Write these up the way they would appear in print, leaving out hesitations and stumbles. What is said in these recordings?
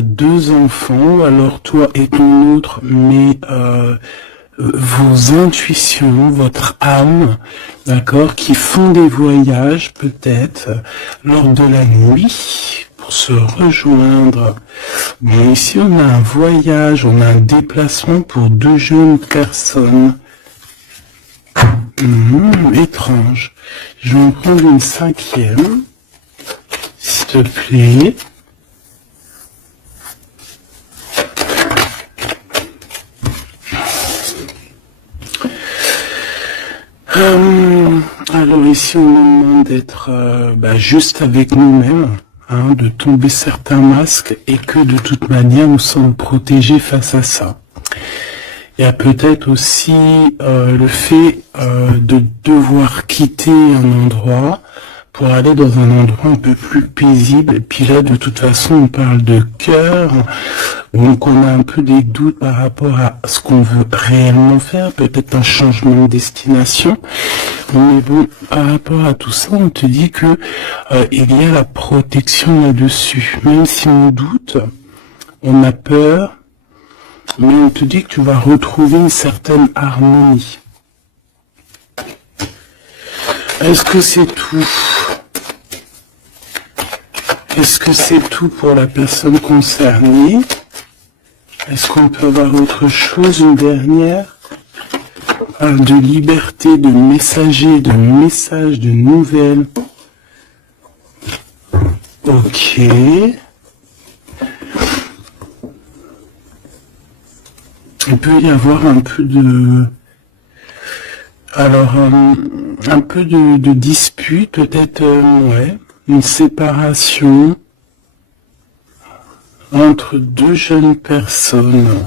deux enfants, alors toi et ton autre, mais vos intuitions, votre âme, d'accord, qui font des voyages peut-être lors de la nuit pour se rejoindre. Bon, ici on a un voyage, on a un déplacement pour deux jeunes personnes. Étrange. Je vais en prendre une cinquième, s'il te plaît. Alors ici on nous demande d'être juste avec nous-mêmes, hein, de tomber certains masques et que de toute manière nous sommes protégés face à ça. Il y a peut-être aussi le fait de devoir quitter un endroit pour aller dans un endroit un peu plus paisible. Et puis là, de toute façon, on parle de cœur, donc on a un peu des doutes par rapport à ce qu'on veut réellement faire, peut-être un changement de destination. Mais bon, par rapport à tout ça, on te dit que il y a la protection là-dessus. Même si on doute, on a peur, mais on te dit que tu vas retrouver une certaine harmonie. Est-ce que c'est tout? Est-ce que c'est tout pour la personne concernée? Est-ce qu'on peut avoir autre chose, une dernière? De liberté, de messager, de messages, de nouvelles. Ok. Il peut y avoir un peu de... Alors, un peu de dispute, peut-être, ouais, une séparation entre deux jeunes personnes.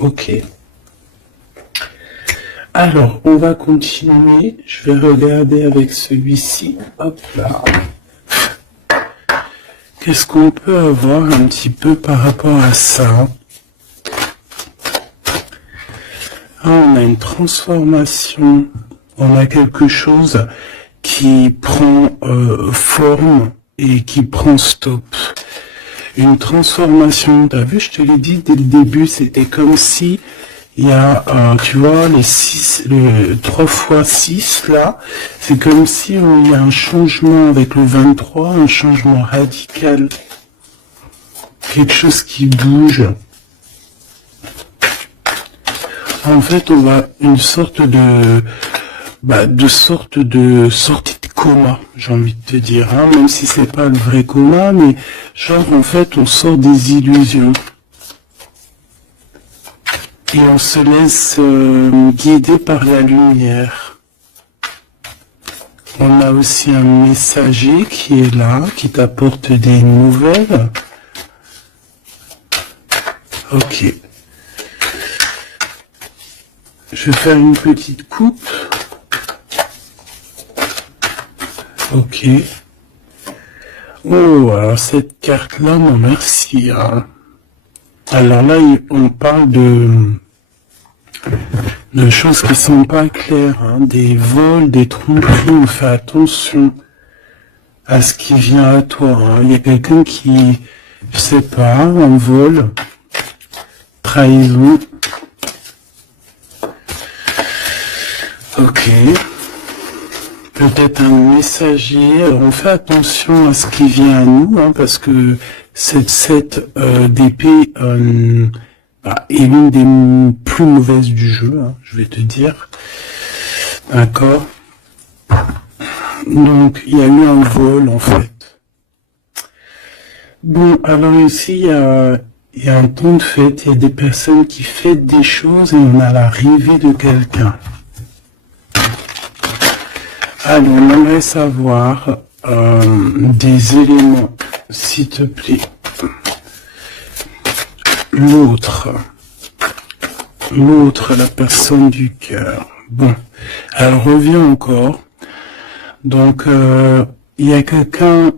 Ok. Alors, on va continuer. Je vais regarder avec celui-ci. Hop là. Qu'est-ce qu'on peut avoir un petit peu par rapport à ça? On a une transformation, on a quelque chose qui prend forme et qui prend stop. Une transformation, t'as vu, je te l'ai dit dès le début, c'était comme si il y a, tu vois, le 3 x 6 là, c'est comme si il y a un changement avec le 23, un changement radical, quelque chose qui bouge. En fait, on va une sorte de sortie de coma, j'ai envie de te dire, hein, même si c'est pas le vrai coma, mais genre en fait, on sort des illusions et on se laisse guider par la lumière. On a aussi un messager qui est là, qui t'apporte des nouvelles. Ok. Je vais faire une petite coupe. Ok. Oh, alors cette carte-là, non merci. Hein. Alors là, on parle de choses qui sont pas claires. Hein. Des vols, des tromperies, on fait attention à ce qui vient à toi. Hein. Il y a quelqu'un qui, je sais pas, un vol, trahison. Ok. Peut-être un messager. Alors, on fait attention à ce qui vient à nous, hein, parce que cette d'épée est l'une des plus mauvaises du jeu, hein, je vais te dire. D'accord. Donc, il y a eu un vol, en fait. Bon, alors ici, il y a un temps de fête, il y a des personnes qui fêtent des choses et on a l'arrivée de quelqu'un. Alors, on aimerait savoir des éléments, s'il te plaît. L'autre, la personne du cœur. Bon, elle revient encore. Donc, il y a quelqu'un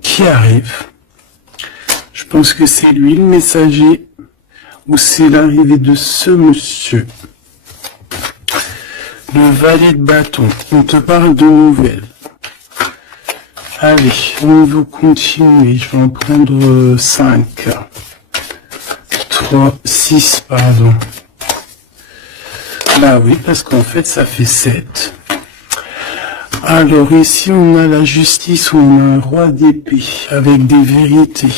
qui arrive. Je pense que c'est lui le messager ou c'est l'arrivée de ce monsieur. Le valet de bâton, on te parle de nouvelles. Allez, on va continuer. Je vais en prendre 5. 3, 6, pardon. Bah oui, parce qu'en fait, ça fait 7. Alors ici, on a la justice, où on a un roi d'épée avec des vérités.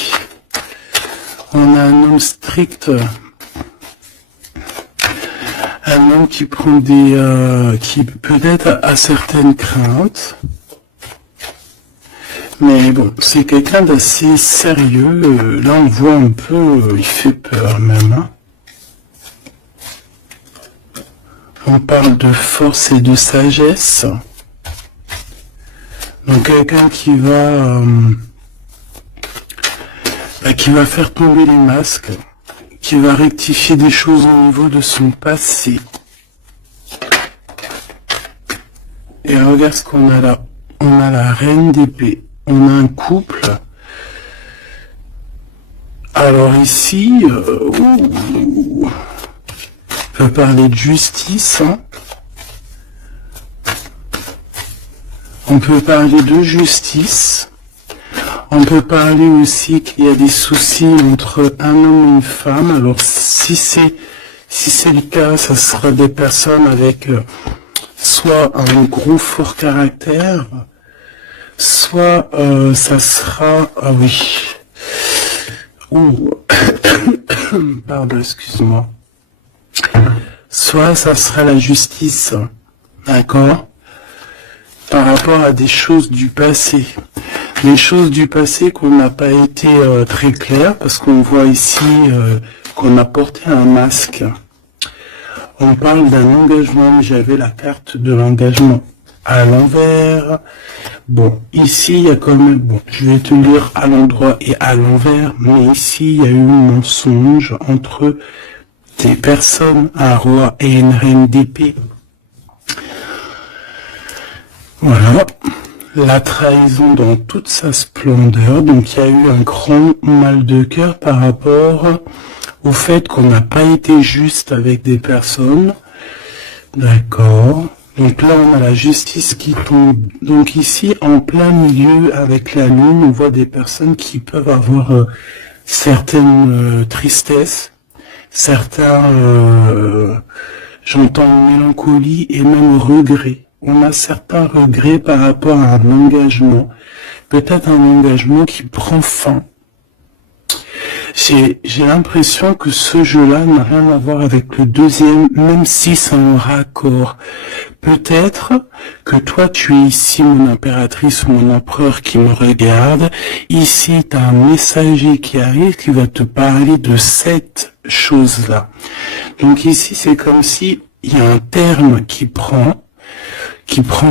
On a un homme strict. Un homme qui prend des... qui peut-être a certaines craintes. Mais bon, c'est quelqu'un d'assez sérieux. Là, on voit un peu... il fait peur même. Hein. On parle de force et de sagesse. Donc quelqu'un qui va faire tomber les masques, qui va rectifier des choses au niveau de son passé. Et regarde ce qu'on a là. On a la reine d'épée. On a un couple. Alors ici, on peut parler de justice. Hein. On peut parler de justice. On peut parler aussi qu'il y a des soucis entre un homme et une femme. Alors si c'est le cas, ça sera des personnes avec soit un gros fort caractère, soit ça sera... Ah oui. Ouh. Pardon, excuse-moi. Soit ça sera la justice. D'accord ? Par rapport à des choses du passé. Des choses du passé qu'on n'a pas été très claires, parce qu'on voit ici qu'on a porté un masque. On parle d'un engagement, j'avais la carte de l'engagement à l'envers. Bon, ici il y a quand même, bon, je vais te lire à l'endroit et à l'envers, mais ici il y a eu un mensonge entre des personnes, un roi et une reine d'épée. Voilà, la trahison dans toute sa splendeur. Donc il y a eu un grand mal de cœur par rapport au fait qu'on n'a pas été juste avec des personnes. D'accord. Donc là on a la justice qui tombe. Donc ici en plein milieu avec la lune, on voit des personnes qui peuvent avoir certaines tristesses, certains, j'entends mélancolie et même regret. On a certains regrets par rapport à un engagement, peut-être un engagement qui prend fin. J'ai l'impression que ce jeu-là n'a rien à voir avec le deuxième, même si c'est en raccord. Peut-être que toi, tu es ici, mon impératrice ou mon empereur qui me regarde. Ici, tu as un messager qui arrive qui va te parler de cette chose-là. Donc ici, c'est comme si il y a un terme qui prend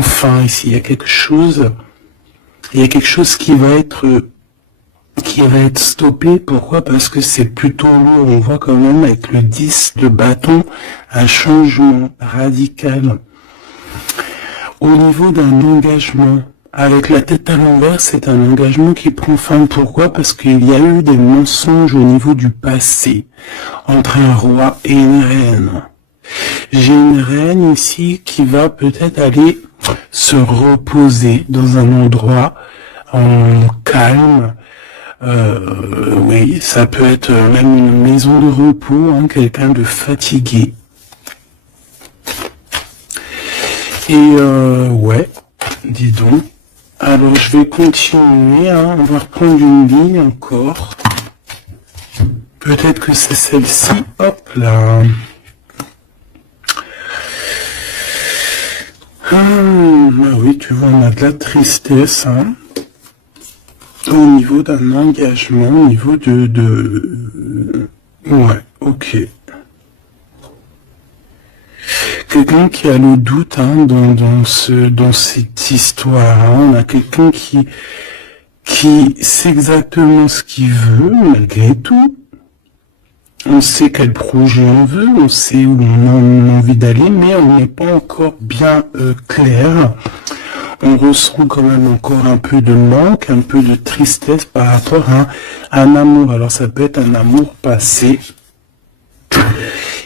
fin ici. Il y a quelque chose qui va être stoppé. Pourquoi? Parce que c'est plutôt lourd. On voit quand même avec le 10 de bâton un changement radical. Au niveau d'un engagement, avec la tête à l'envers, c'est un engagement qui prend fin. Pourquoi? Parce qu'il y a eu des mensonges au niveau du passé entre un roi et une reine. J'ai une reine ici qui va peut-être aller se reposer dans un endroit en calme. Oui, ça peut être même une maison de repos, hein, quelqu'un de fatigué. Et ouais, dis donc. Alors je vais continuer, hein, on va reprendre une ligne encore. Peut-être que c'est celle-ci, hop là. Ah oui, tu vois, on a de la tristesse, hein, au niveau d'un engagement, au niveau ouais, ok. Quelqu'un qui a le doute, hein, dans cette histoire, hein. On a quelqu'un qui sait exactement ce qu'il veut, malgré tout. On sait quel projet on veut, on sait où on a envie d'aller, mais on n'est pas encore bien clair. On ressent quand même encore un peu de manque, un peu de tristesse par rapport à un amour. Alors ça peut être un amour passé,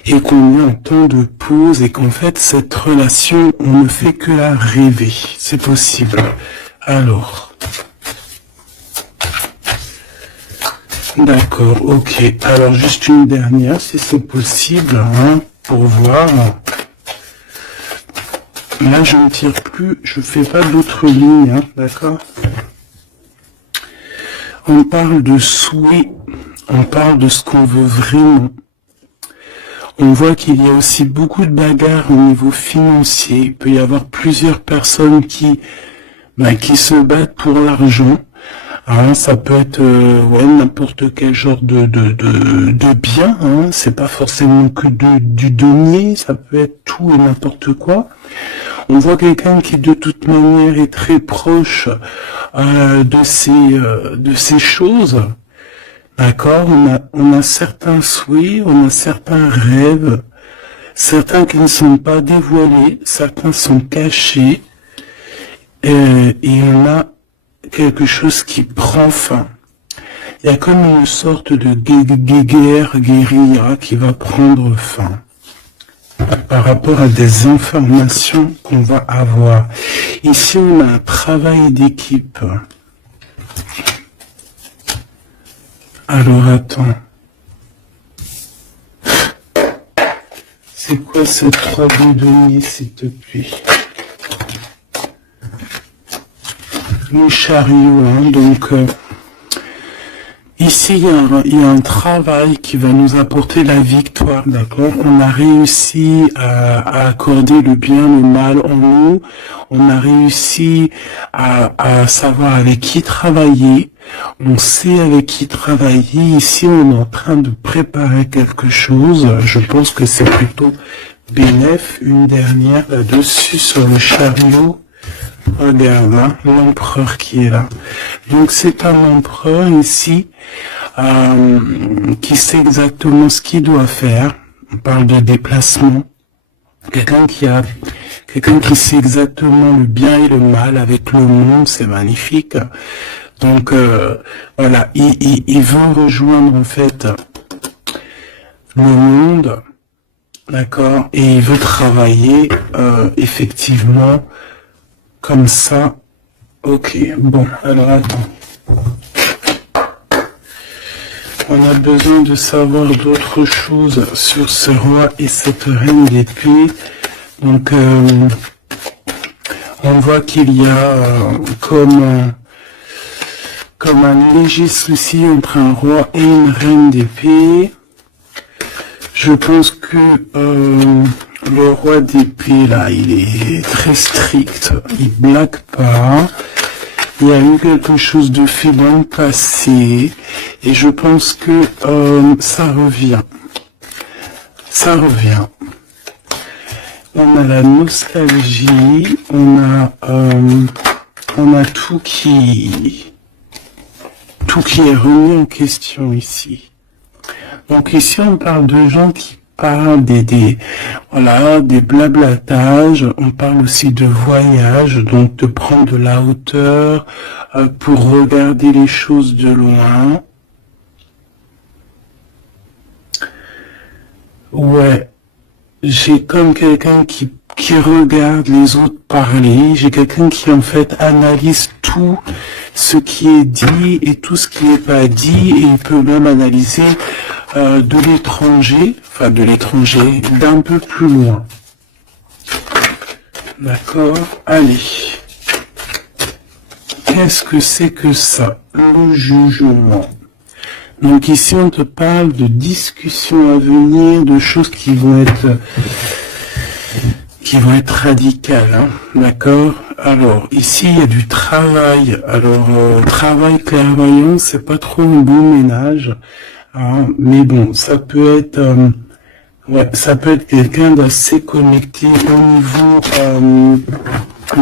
et qu'on est en temps de pause, et qu'en fait cette relation, on ne fait que la rêver. C'est possible. Alors, D'accord, ok. Alors, juste une dernière, si c'est possible, hein, pour voir. Là, je ne tire plus, je fais pas d'autres lignes, hein, d'accord? On parle de souhait, on parle de ce qu'on veut vraiment. On voit qu'il y a aussi beaucoup de bagarres au niveau financier. Il peut y avoir plusieurs personnes qui se battent pour l'argent. Hein, ça peut être ouais, n'importe quel genre de bien. Hein. C'est pas forcément que du denier. Ça peut être tout et n'importe quoi. On voit quelqu'un qui de toute manière est très proche de ces choses. D'accord, on a certains souhaits, on a certains rêves, certains qui ne sont pas dévoilés, certains sont cachés, et on a quelque chose qui prend fin. Il y a comme une sorte de guérilla qui va prendre fin par rapport à des informations qu'on va avoir. Ici, on a un travail d'équipe. Alors, attends. C'est quoi ce 3D denier, s'il te plaît? Le chariot, hein, donc... ici, il y a un travail qui va nous apporter la victoire, d'accord? On a réussi à accorder le bien, le mal en nous. On a réussi à savoir avec qui travailler. On sait avec qui travailler. Ici, on est en train de préparer quelque chose. Je pense que c'est plutôt bénéf. Une dernière là-dessus sur le chariot. Regarde, hein, l'empereur qui est là. Donc c'est un empereur ici qui sait exactement ce qu'il doit faire. On parle de déplacement. Quelqu'un qui sait exactement le bien et le mal avec le monde, c'est magnifique. Donc voilà, il veut rejoindre en fait le monde, d'accord, et il veut travailler effectivement comme ça. Ok, bon, alors attends. On a besoin de savoir d'autres choses sur ce roi et cette reine d'épée. Donc, on voit qu'il y a comme un léger souci entre un roi et une reine d'épée. Je pense que le roi d'épée, là, il est très strict. Il blague pas. Il y a eu quelque chose de fait dans le passé. Et je pense que ça revient. Ça revient. On a la nostalgie. On a tout qui est remis en question ici. Donc ici, on parle de gens qui parlent des blablatages. On parle aussi de voyage, donc de prendre de la hauteur pour regarder les choses de loin. Ouais, j'ai comme quelqu'un qui regarde les autres parler. J'ai quelqu'un qui en fait analyse tout ce qui est dit et tout ce qui n'est pas dit, et il peut même analyser de l'étranger, d'un peu plus loin. D'accord, allez. Qu'est-ce que c'est que ça? Le jugement. Donc ici on te parle de discussions à venir, de choses qui vont être radicales, hein, d'accord? Alors ici il y a du travail. Alors travail clairvoyant, c'est pas trop un bon ménage. Ah, mais bon, ça peut être quelqu'un d'assez connecté au niveau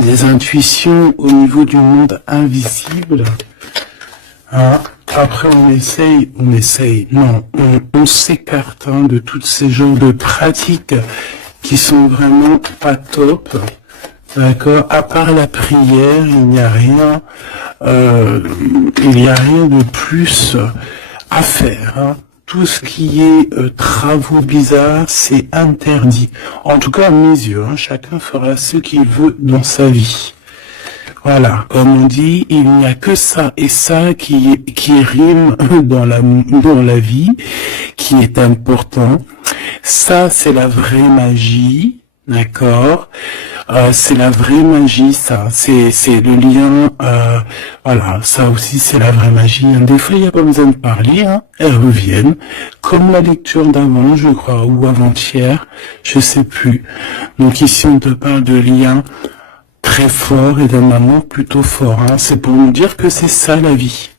des intuitions, au niveau du monde invisible. Ah, après on s'écarte de toutes ces genres de pratiques qui sont vraiment pas top. D'accord, à part la prière, il n'y a rien de plus à faire, hein. Tout ce qui est travaux bizarres, c'est interdit. En tout cas, à mes yeux, hein, chacun fera ce qu'il veut dans sa vie. Voilà, comme on dit, il n'y a que ça et ça qui rime dans la vie, qui est important. Ça, c'est la vraie magie, d'accord? C'est la vraie magie, ça. C'est le lien, voilà, ça aussi, c'est la vraie magie. Des fois, il n'y a pas besoin de parler, hein. Elles reviennent. Comme la lecture d'avant, je crois, ou avant-hier, je sais plus. Donc ici, on te parle de liens très fort et d'un amour plutôt fort. Hein. C'est pour nous dire que c'est ça la vie.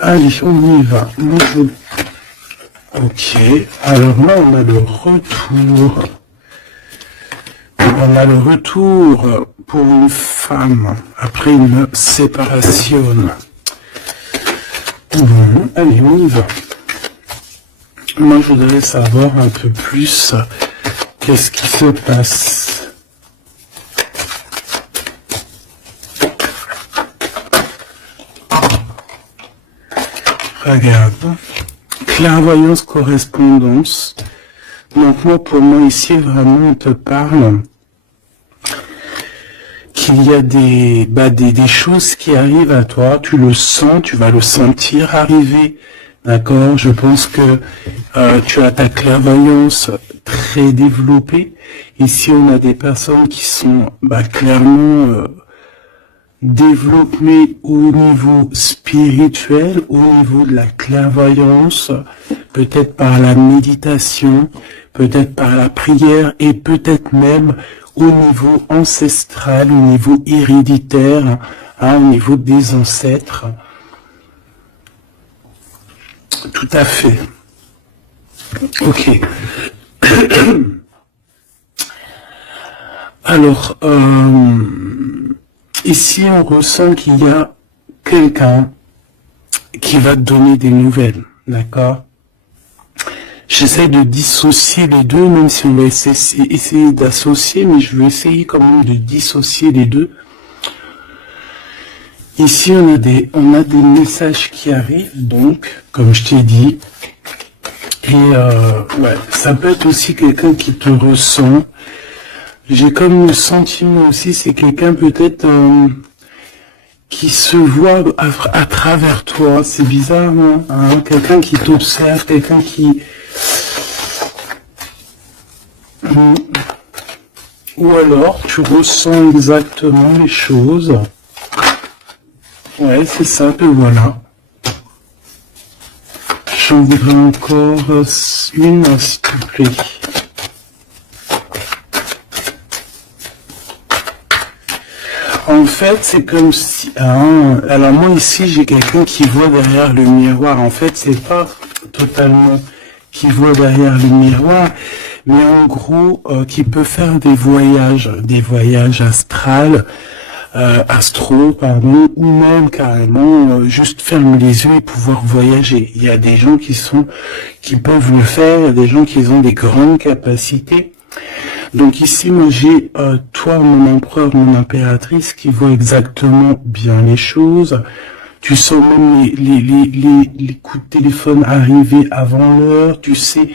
Allez, on y va. Ok, alors là on a le retour. On a le retour pour une femme après une séparation. Allez, on y va. Moi, je voudrais savoir un peu plus qu'est-ce qui se passe. Regarde. Clairvoyance, correspondance. Donc moi, pour moi, ici, vraiment, on te parle qu'il y a des choses qui arrivent à toi. Tu le sens, tu vas le sentir arriver. D'accord, je pense que tu as ta clairvoyance très développée. Ici, on a des personnes qui sont clairement développées au niveau spirituel, au niveau de la clairvoyance, peut-être par la méditation, peut-être par la prière et peut-être même au niveau ancestral, au niveau héréditaire, hein, au niveau des ancêtres. Tout à fait. Ok. Alors, ici, on ressent qu'il y a quelqu'un qui va te donner des nouvelles, d'accord? J'essaie de dissocier les deux, même si on va essayer d'associer, mais je vais essayer quand même de dissocier les deux. Ici, on a des messages qui arrivent, donc, comme je t'ai dit. Et ouais, ça peut être aussi quelqu'un qui te ressent. J'ai comme le sentiment aussi, c'est quelqu'un peut-être qui se voit à travers toi. C'est bizarre, non? Hein, quelqu'un qui t'observe, quelqu'un qui... Ou alors, tu ressens exactement les choses. Ouais, c'est ça, et voilà. J'en voudrais encore une, s'il te plaît. En fait, c'est comme si... Hein, alors moi, ici, j'ai quelqu'un qui voit derrière le miroir. En fait, c'est pas totalement qui voit derrière le miroir, mais en gros, qui peut faire des voyages astrales, ou même carrément juste fermer les yeux et pouvoir voyager. Il y a des gens qui peuvent le faire, il y a des gens qui ont des grandes capacités. Donc ici, moi j'ai toi, mon empereur, mon impératrice, qui voit exactement bien les choses. Tu sens même les coups de téléphone arriver avant l'heure. Tu sais,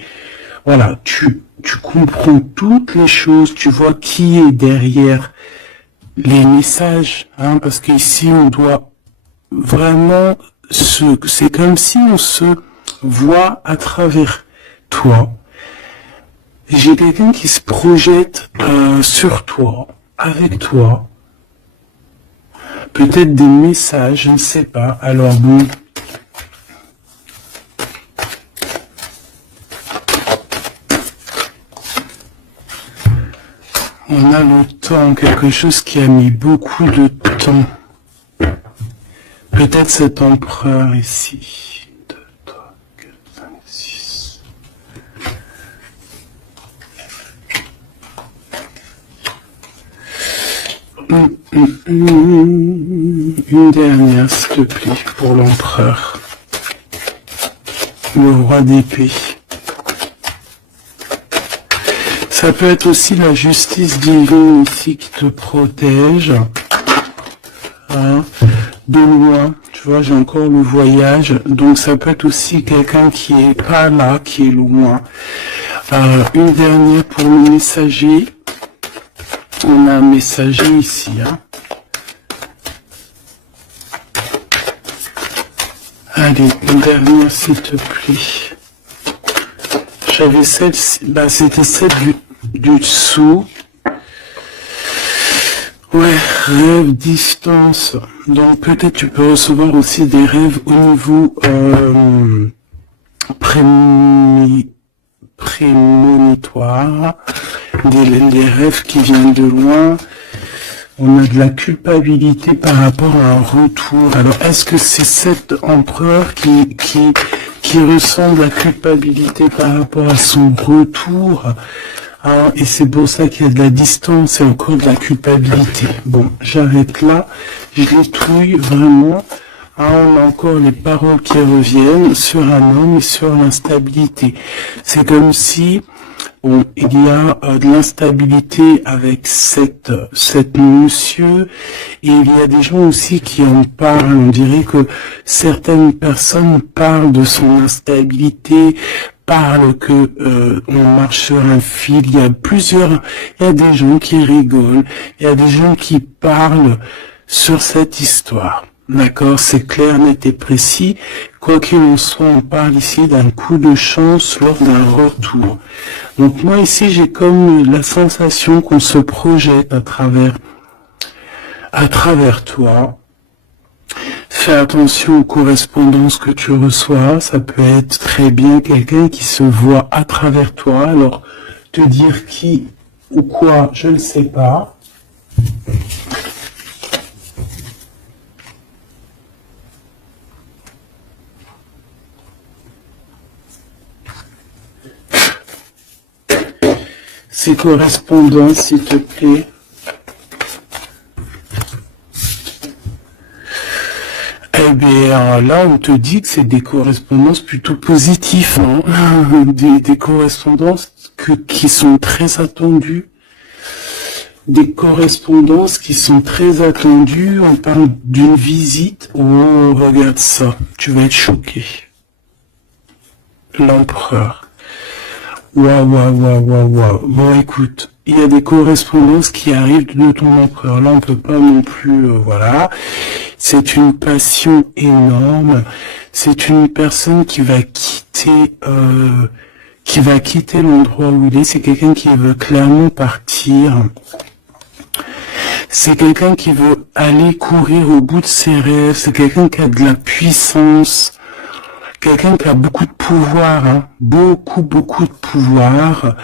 voilà, tu comprends toutes les choses. Tu vois qui est derrière les messages, hein, parce qu'ici on doit vraiment c'est comme si on se voit à travers toi. J'ai quelqu'un qui se projette sur toi, avec toi. Peut-être des messages, je ne sais pas. Alors bon. On a le temps, quelque chose qui a mis beaucoup de temps. Peut-être cet empereur ici. 2, 3, 4, 5, 6. Une dernière, s'il te plaît, pour l'empereur. Le roi d'épée. Ça peut être aussi la justice divine ici qui te protège. Hein, de loin, tu vois, j'ai encore le voyage. Donc ça peut être aussi quelqu'un qui est pas là, qui est loin. Une dernière pour le messager. On a un messager ici. Hein. Allez, une dernière s'il te plaît. J'avais celle-ci, c'était celle du dessous. Ouais, rêve, distance. Donc peut-être tu peux recevoir aussi des rêves au niveau prémonitoire, des rêves qui viennent de loin. On a de la culpabilité par rapport à un retour. Alors, est-ce que c'est cet empereur qui ressent de la culpabilité par rapport à son retour? Ah, et c'est pour ça qu'il y a de la distance et encore de la culpabilité. Bon, j'arrête là. Je détruis vraiment. Ah, on a encore les paroles qui reviennent sur un homme et sur l'instabilité. C'est comme si il y a de l'instabilité avec cette monsieur, et il y a des gens aussi qui en parlent. On dirait que certaines personnes parlent de son instabilité, parlent que on marche sur un fil. Il y a des gens qui rigolent, il y a des gens qui parlent sur cette histoire. D'accord, c'est clair, net et précis. Quoi qu'il en soit, on parle ici d'un coup de chance lors d'un retour. Donc moi ici, j'ai comme la sensation qu'on se projette à travers toi. Fais attention aux correspondances que tu reçois. Ça peut être très bien quelqu'un qui se voit à travers toi. Alors, te dire qui ou quoi, je ne sais pas. Ces correspondances, s'il te plaît. Eh bien, là, on te dit que c'est des correspondances plutôt positives, hein. Des correspondances qui sont très attendues. Des correspondances qui sont très attendues. On parle d'une visite. Oh, regarde ça. Tu vas être choqué. L'empereur. Waouh. Bon, écoute, il y a des correspondances qui arrivent de ton empereur. Là, on peut pas non plus, voilà. C'est une passion énorme. C'est une personne qui va quitter l'endroit où il est. C'est quelqu'un qui veut clairement partir. C'est quelqu'un qui veut aller courir au bout de ses rêves. C'est quelqu'un qui a de la puissance. Quelqu'un qui a beaucoup de pouvoir, hein. Beaucoup de pouvoir.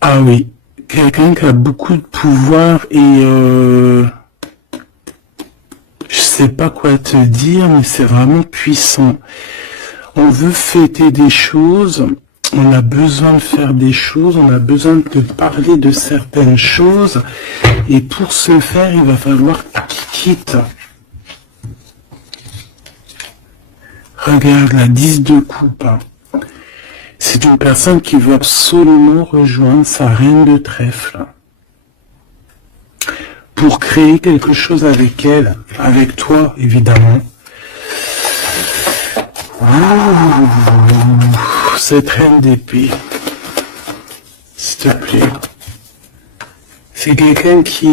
Ah oui, quelqu'un qui a beaucoup de pouvoir et je sais pas quoi te dire, mais c'est vraiment puissant. On veut fêter des choses, on a besoin de faire des choses, on a besoin de parler de certaines choses, et pour ce faire, il va falloir qu'il quitte. Regarde la 10 de coupe. C'est une personne qui veut absolument rejoindre sa reine de trèfle pour créer quelque chose avec elle, avec toi évidemment. Cette reine d'épée, s'il te plaît. C'est quelqu'un qui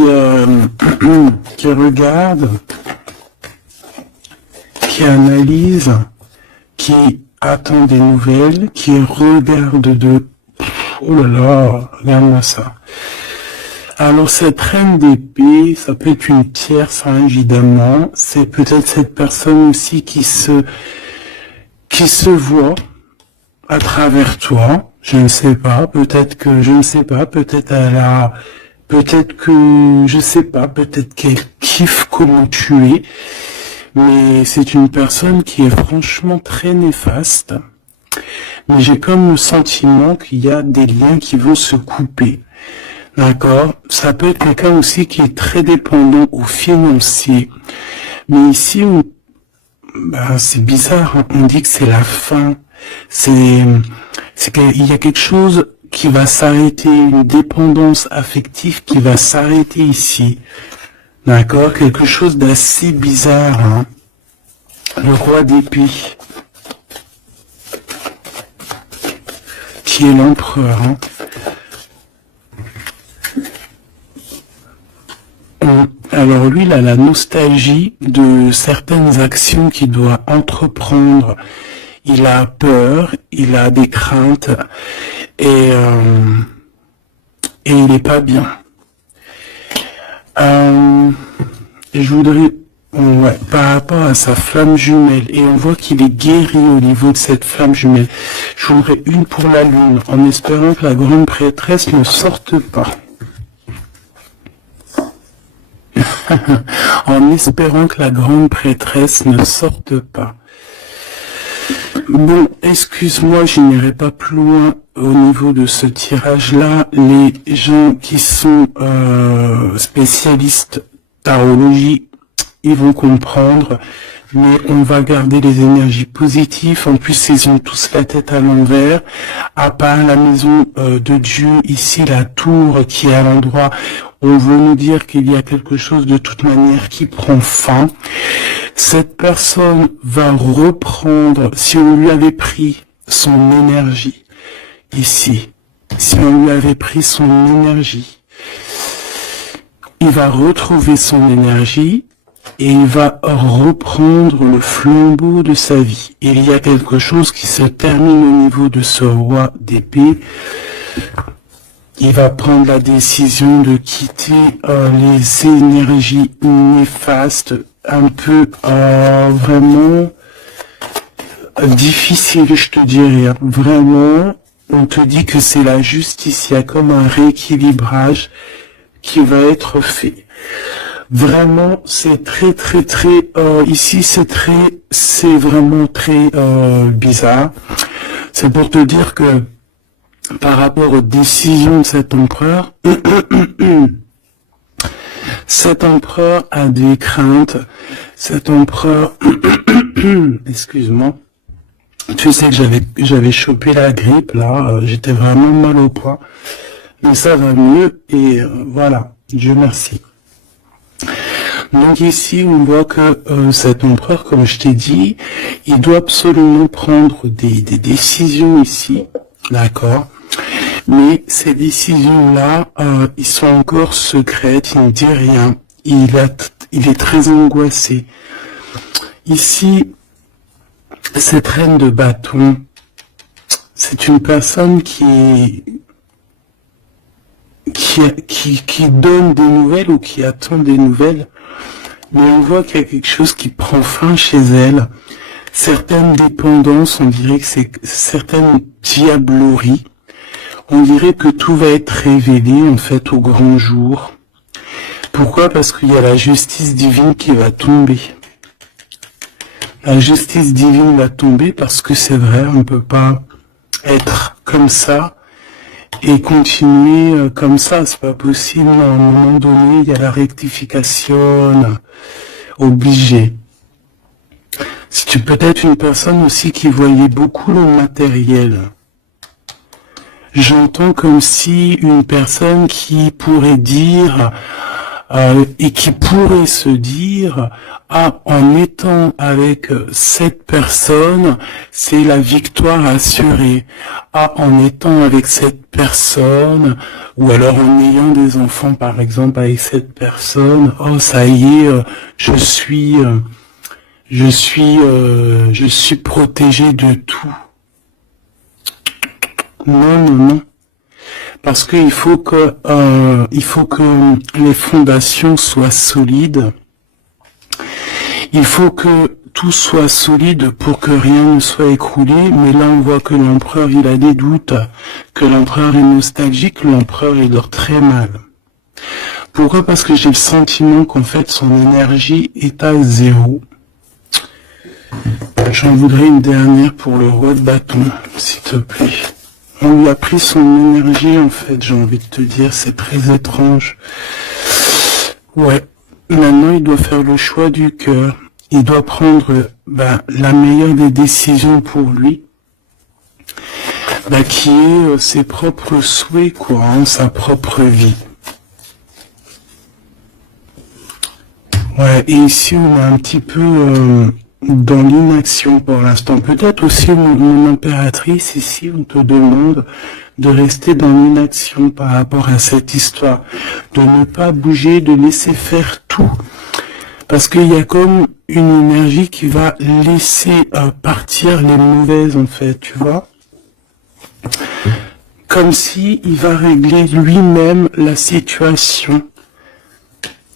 regarde, qui analyse, qui attend des nouvelles, qui regarde de... Oh là là, regarde-moi ça. Alors cette reine d'épée, ça peut être une tierce, hein, évidemment. C'est peut-être cette personne aussi qui se voit à travers toi. Je ne sais pas, peut-être que je ne sais pas, peut-être que je sais pas, peut-être qu'elle kiffe comment tu es. Mais c'est une personne qui est franchement très néfaste. Mais j'ai comme le sentiment qu'il y a des liens qui vont se couper. D'accord? Ça peut être quelqu'un aussi qui est très dépendant au financier. Mais ici, c'est bizarre, hein. On dit que c'est la fin. C'est qu'il y a quelque chose qui va s'arrêter, une dépendance affective qui va s'arrêter ici. D'accord? Quelque chose d'assez bizarre, hein. le roi d'épée, qui est l'empereur. Alors lui, il a la nostalgie de certaines actions qu'il doit entreprendre. Il a peur, il a des craintes et il n'est pas bien. Et je voudrais, ouais, par rapport à sa flamme jumelle, et on voit qu'il est guéri au niveau de cette flamme jumelle. Je voudrais une pour la lune, en espérant que la grande prêtresse ne sorte pas. En espérant que la grande prêtresse ne sorte pas. Bon, excuse-moi, je n'irai pas plus loin au niveau de ce tirage-là. Les gens qui sont spécialistes tarologie, ils vont comprendre, mais on va garder les énergies positives. En plus, ils ont tous la tête à l'envers. À part la maison de Dieu, ici, la tour qui est à l'endroit, on veut nous dire qu'il y a quelque chose de toute manière qui prend fin. Cette personne va reprendre, si on lui avait pris son énergie, ici, si on lui avait pris son énergie, il va retrouver son énergie et il va reprendre le flambeau de sa vie. Il y a quelque chose qui se termine au niveau de ce roi d'épée. Il va prendre la décision de quitter les énergies néfastes, un peu vraiment difficile, je te dirais. Vraiment, on te dit que c'est la justice, il y a comme un rééquilibrage qui va être fait. Vraiment, c'est très, ici c'est vraiment très bizarre. C'est pour te dire que par rapport aux décisions de cet empereur, cet empereur a des craintes, cet empereur, excuse-moi, tu sais que j'avais chopé la grippe, là, j'étais vraiment mal au poids, mais ça va mieux, et voilà, Dieu merci. Donc ici, on voit que cet empereur, comme je t'ai dit, il doit absolument prendre des décisions ici, d'accord? Mais ces décisions-là, ils sont encore secrètes, il ne dit rien, il est très angoissé. Ici, cette reine de bâton, c'est une personne qui donne des nouvelles ou qui attend des nouvelles, mais on voit qu'il y a quelque chose qui prend fin chez elle. Certaines dépendances, on dirait que c'est certaines diableries. On dirait que tout va être révélé, en fait, au grand jour. Pourquoi? Parce qu'il y a la justice divine qui va tomber. La justice divine va tomber parce que c'est vrai, on ne peut pas être comme ça et continuer comme ça, c'est pas possible. À un moment donné, il y a la rectification obligée. Si tu peux être une personne aussi qui voyait beaucoup le matériel, j'entends comme si une personne qui pourrait dire et qui pourrait se dire en étant avec cette personne, c'est la victoire assurée. En étant avec cette personne, ou alors en ayant des enfants par exemple avec cette personne, ça y est, je suis protégé de tout. Non. Parce qu'il faut que les fondations soient solides. Il faut que tout soit solide pour que rien ne soit écroulé. Mais là, on voit que l'empereur, il a des doutes, que l'empereur est nostalgique, l'empereur, il dort très mal. Pourquoi? Parce que j'ai le sentiment qu'en fait, son énergie est à zéro. J'en voudrais une dernière pour le roi de bâton, s'il te plaît. On lui a pris son énergie, en fait, j'ai envie de te dire, c'est très étrange. Ouais, maintenant il doit faire le choix du cœur. Il doit prendre la meilleure des décisions pour lui, qui est ses propres souhaits, quoi, sa propre vie. Ouais, et ici on a un petit peu dans l'inaction pour l'instant. Peut-être aussi mon impératrice ici, on te demande de rester dans l'inaction par rapport à cette histoire, de ne pas bouger, de laisser faire tout, parce qu'il y a comme une énergie qui va laisser partir les mauvaises en fait, tu vois, comme si il va régler lui-même la situation.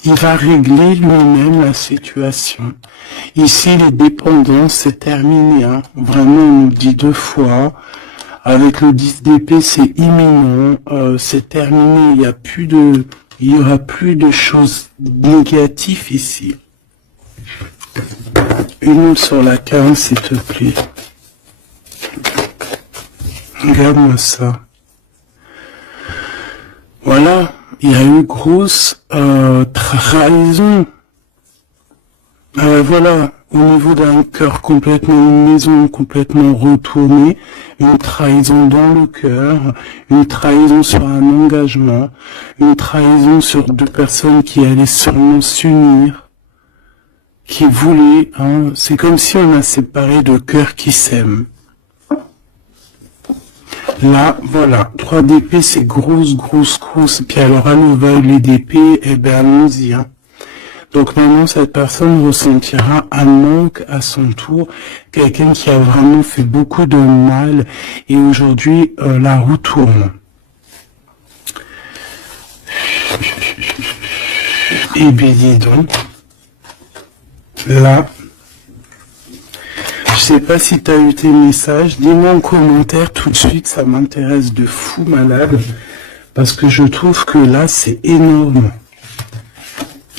Il va régler lui-même la situation. Ici, les dépendances, c'est terminé. Hein. Vraiment, on nous dit 2 fois. Avec le 10 d'épée, c'est imminent. C'est terminé. Il y aura plus de choses négatives ici. Une autre sur la 15, s'il te plaît. Regarde-moi ça. Voilà. Il y a eu grosse trahison. Voilà, au niveau d'un cœur complètement, une maison complètement retournée, une trahison dans le cœur, une trahison sur un engagement, une trahison sur 2 personnes qui allaient sûrement s'unir, qui voulaient, hein, c'est comme si on a séparé 2 cœurs qui s'aiment. Là, voilà, 3 d'épée, c'est grosse. Puis alors, à le violet d'épée, eh ben, allons-y, hein. Donc maintenant, cette personne ressentira un manque à son tour, quelqu'un qui a vraiment fait beaucoup de mal, et aujourd'hui, la roue tourne. Et bien, dis donc, là, je sais pas si tu as eu tes messages, dis-moi en commentaire tout de suite, ça m'intéresse de fou malade, parce que je trouve que là, c'est énorme.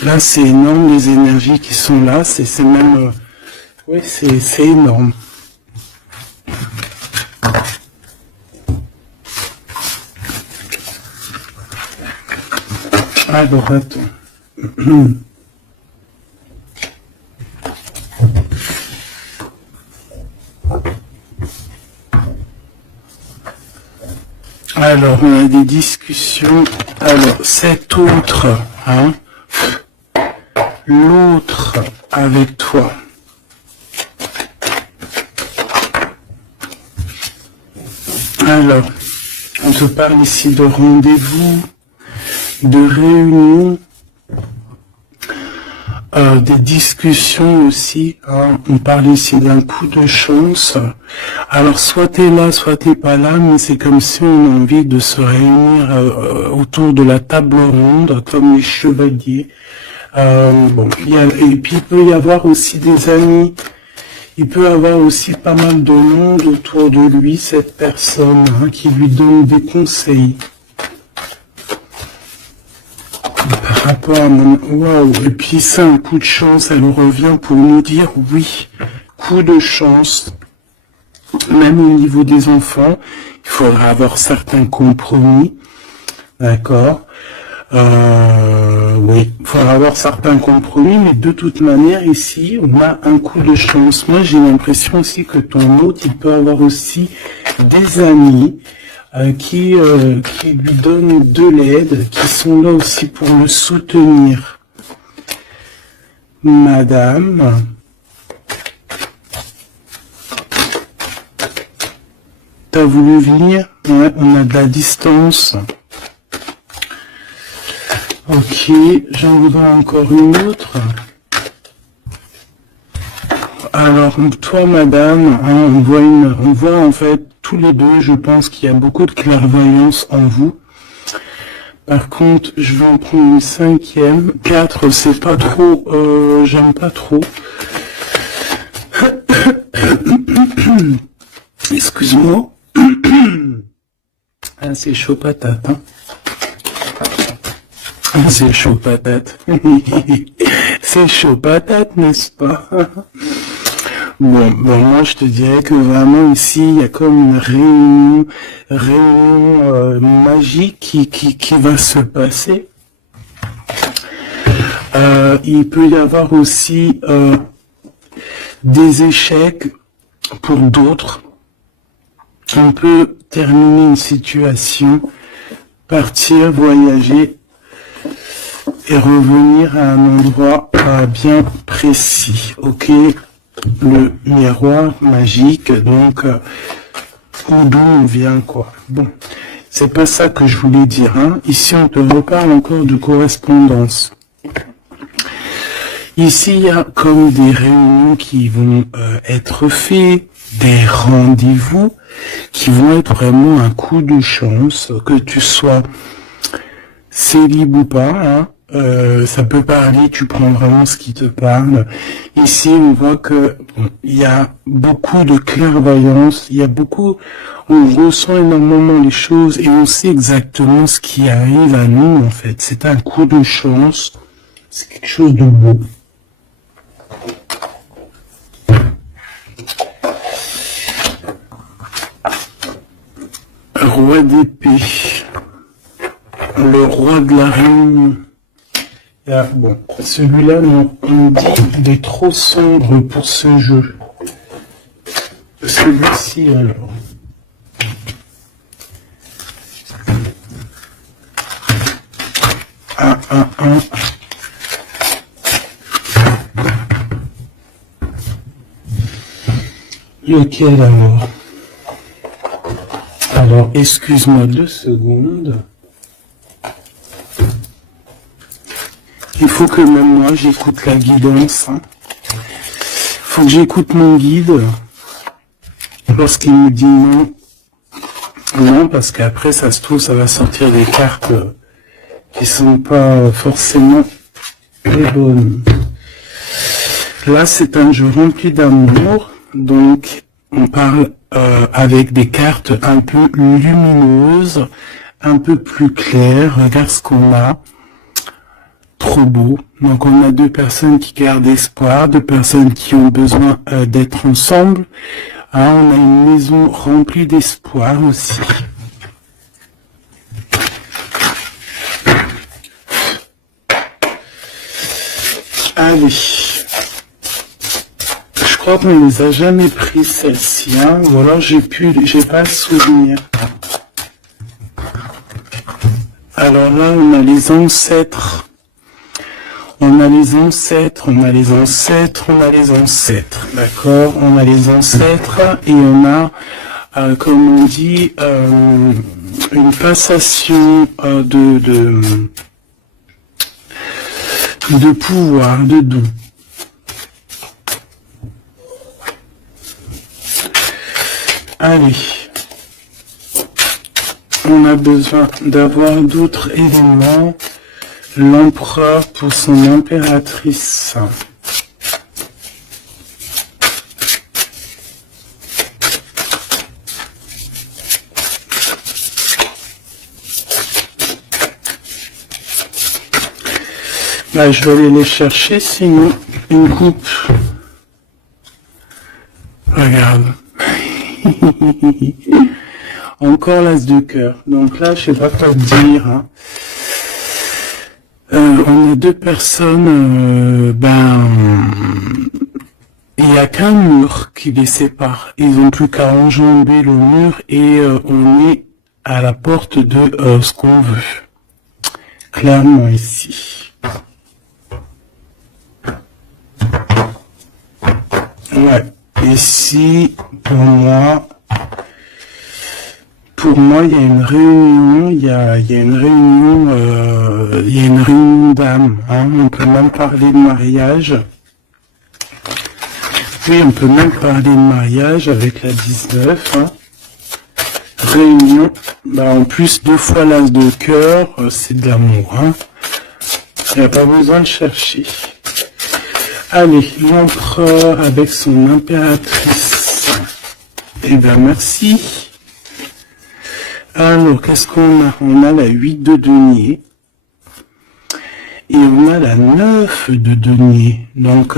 Là, c'est énorme, les énergies qui sont là, c'est même... oui, c'est énorme. Alors, attends. Alors, on a des discussions. Alors, cet autre, hein, l'autre avec toi. Alors, on te parle ici de rendez-vous, de réunion, des discussions aussi, hein. On parle ici d'un coup de chance. Alors, soit t'es là, soit t'es pas là, mais c'est comme si on a envie de se réunir autour de la table ronde, comme les chevaliers. Bon, et puis il peut y avoir aussi des amis. Il peut avoir aussi pas mal de monde autour de lui, cette personne, hein, qui lui donne des conseils. Par rapport à mon... Waouh. Et puis c'est un coup de chance, elle revient pour nous dire oui, coup de chance. Même au niveau des enfants, il faudra avoir certains compromis. D'accord. Oui, il faudra avoir certains compromis, mais de toute manière, ici, on a un coup de chance. Moi, j'ai l'impression aussi que ton hôte, il peut avoir aussi des amis qui lui donnent de l'aide, qui sont là aussi pour le soutenir. Madame, t'as voulu venir? Ouais, on a de la distance. Ok, j'en voudrais encore une autre. Alors, toi, madame, hein, on voit en fait tous les deux, je pense qu'il y a beaucoup de clairvoyance en vous. Par contre, je vais en prendre une 5e. 4, c'est pas trop, j'aime pas trop. Excuse-moi. Ah, c'est chaud patate, hein. C'est chaud patate. C'est chaud patate, n'est-ce pas? Bon, moi je te dirais que vraiment ici, il y a comme une réunion magique qui va se passer. Il peut y avoir aussi des échecs pour d'autres. On peut terminer une situation, partir, voyager, et revenir à un endroit bien précis, ok? le miroir magique, donc d'où on vient, quoi. Bon, c'est pas ça que je voulais dire, hein. Ici, on te reparle encore de correspondance. Ici, il y a comme des réunions qui vont être faites, des rendez-vous qui vont être vraiment un coup de chance, que tu sois célib ou pas, hein. Ça peut parler, tu prends vraiment ce qui te parle. Ici, on voit que il y a beaucoup de clairvoyance, il y a beaucoup, on ressent énormément les choses et on sait exactement ce qui arrive à nous, en fait. C'est un coup de chance, c'est quelque chose de beau. Roi d'épée, le roi de la réunion. Ah, bon, celui-là, on me dit qu'il est trop sombre pour ce jeu. Celui-ci, alors. Lequel alors? Alors, excuse-moi 2 secondes. Il faut que même moi, j'écoute la guidance. Hein. Faut que j'écoute mon guide. Lorsqu'il me dit non. Non, parce qu'après, ça se trouve, ça va sortir des cartes qui sont pas forcément les bonnes. Là, c'est un jeu rempli d'amour. Donc, on parle avec des cartes un peu lumineuses, un peu plus claires. Regarde ce qu'on a. Trop beau. Donc on a 2 personnes qui gardent espoir, 2 personnes qui ont besoin d'être ensemble. Ah, on a une maison remplie d'espoir aussi. Allez. Je crois qu'on les a jamais pris celles-ci, hein. Ou alors j'ai pas le souvenir. Alors là, on a les ancêtres. On a les ancêtres, on a les ancêtres, on a les ancêtres, d'accord? On a les ancêtres et on a, comme on dit, une passation de pouvoir, de don. Allez, on a besoin d'avoir d'autres éléments. L'empereur pour son impératrice. Là, je vais aller les chercher, sinon une coupe. Regarde. Encore l'as de cœur. Donc là, je sais pas quoi dire. Hein. On a 2 personnes, il n'y a qu'un mur qui les sépare. Ils n'ont plus qu'à enjamber le mur et on est à la porte de ce qu'on veut. Clairement ici. Ouais. Ici, pour moi, il y a une réunion, il y a une réunion d'âmes, hein. On peut même parler de mariage. Oui, on peut même parler de mariage avec la 19, hein. Réunion, en plus 2 fois l'as de cœur, c'est de l'amour, hein. Il n'y a pas besoin de chercher. Allez, l'empereur avec son impératrice. Eh bien, merci. Alors, qu'est-ce qu'on a? On a la 8 de denier. Et on a la 9 de denier. Donc,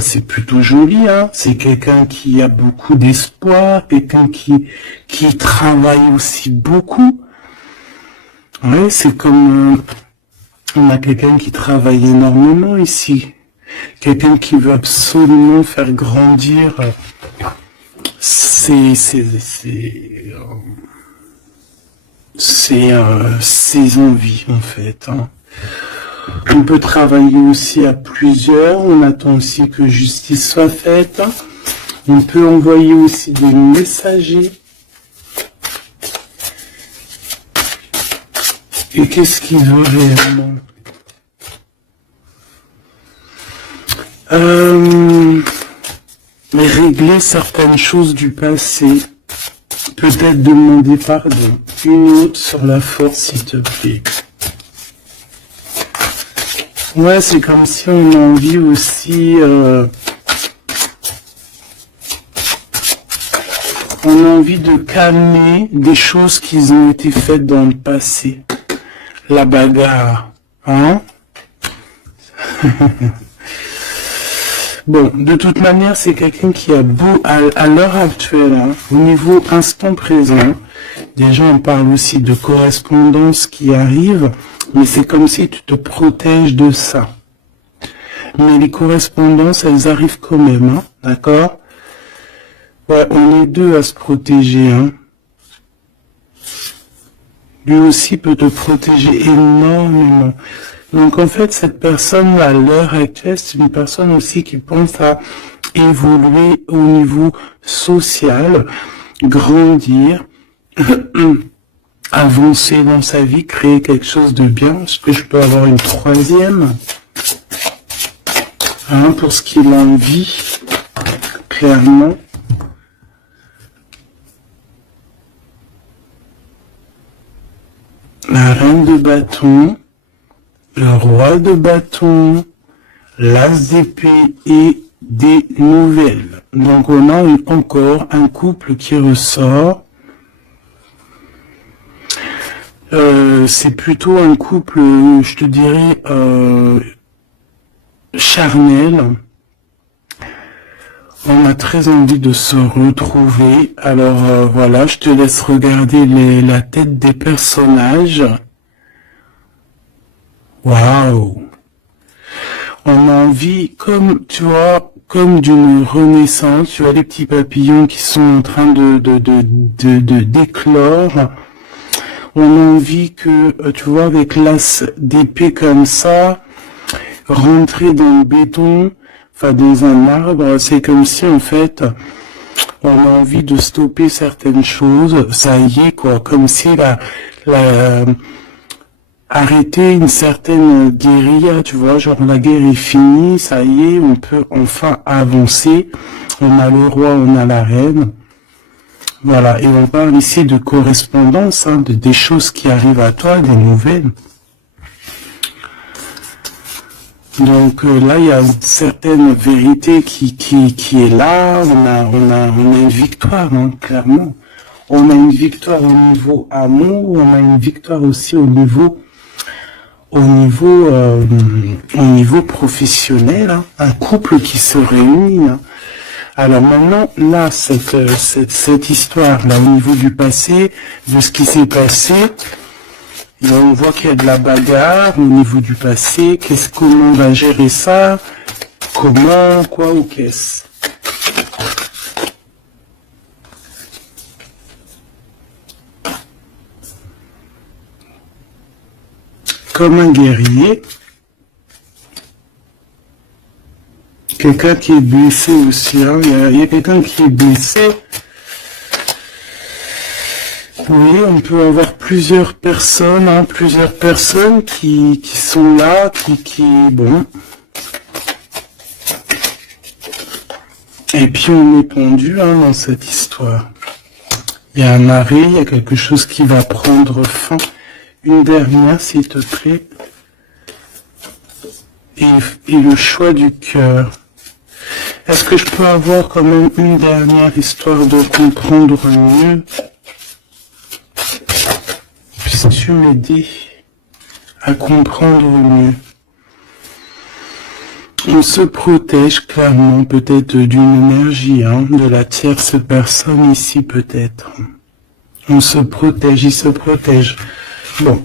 c'est plutôt joli, hein. C'est quelqu'un qui a beaucoup d'espoir, quelqu'un qui travaille aussi beaucoup. Ouais, c'est comme, on a quelqu'un qui travaille énormément ici. Quelqu'un qui veut absolument faire grandir ses envies, en fait, hein. On peut travailler aussi à plusieurs. On attend aussi que justice soit faite. On peut envoyer aussi des messagers. Et qu'est-ce qu'il veut réellement? Régler certaines choses du passé. Peut-être demander pardon. Une autre sur la force, s'il te plaît. Ouais, c'est comme si on a envie aussi... on a envie de calmer des choses qui ont été faites dans le passé. La bagarre. Hein? Bon, de toute manière, c'est quelqu'un qui a beau, à l'heure actuelle, hein, au niveau instant présent, déjà on parle aussi de correspondance qui arrive, mais c'est comme si tu te protèges de ça. Mais les correspondances, elles arrivent quand même, hein, d'accord? Ouais, on est deux à se protéger, hein. Lui aussi peut te protéger énormément. Donc en fait, cette personne à l'heure actuelle, c'est une personne aussi qui pense à évoluer au niveau social, grandir, avancer dans sa vie, créer quelque chose de bien. Est-ce que je peux avoir une troisième? Hein, pour ce qu'il en vit, clairement. La reine de bâton, le roi de bâton, l'as d'épée et des nouvelles. Donc on a encore un couple qui ressort. C'est plutôt un couple, je te dirais, charnel. On a très envie de se retrouver. Alors voilà, je te laisse regarder la tête des personnages. Waouh! On a envie, comme tu vois, comme d'une renaissance. Tu vois les petits papillons qui sont en train de d'éclore. On a envie que, tu vois, avec l'as d'épée comme ça, rentrer dans le béton, enfin dans un arbre, c'est comme si en fait on a envie de stopper certaines choses. Ça y est quoi, comme si arrêter une certaine guérilla, tu vois, genre la guerre est finie, ça y est, on peut enfin avancer. On a le roi, on a la reine. Voilà, et on parle ici de correspondance, hein, des choses qui arrivent à toi, des nouvelles. Donc là, il y a une certaine vérité qui est là. On a une victoire, hein, clairement. On a une victoire au niveau amour, on a une victoire aussi au niveau professionnel, hein, un couple qui se réunit. Hein. Alors maintenant, là, cette histoire, là, au niveau du passé, de ce qui s'est passé, là, on voit qu'il y a de la bagarre au niveau du passé. Comment on va gérer ça? Comment, quoi ou qu'est-ce? Comme un guerrier. Quelqu'un qui est blessé aussi, hein. Il y a quelqu'un qui est blessé. Oui, on peut avoir plusieurs personnes, hein, qui sont là, bon. Et puis on est pendu, hein, dans cette histoire. Il y a un arrêt, il y a quelque chose qui va prendre fin. Une dernière, s'il te plaît. Et le choix du cœur. Est-ce que je peux avoir quand même une dernière histoire de comprendre mieux? Puisses-tu m'aider à comprendre mieux? On se protège clairement peut-être d'une énergie, hein, de la tierce personne ici peut-être. On se protège, il se protège. Bon.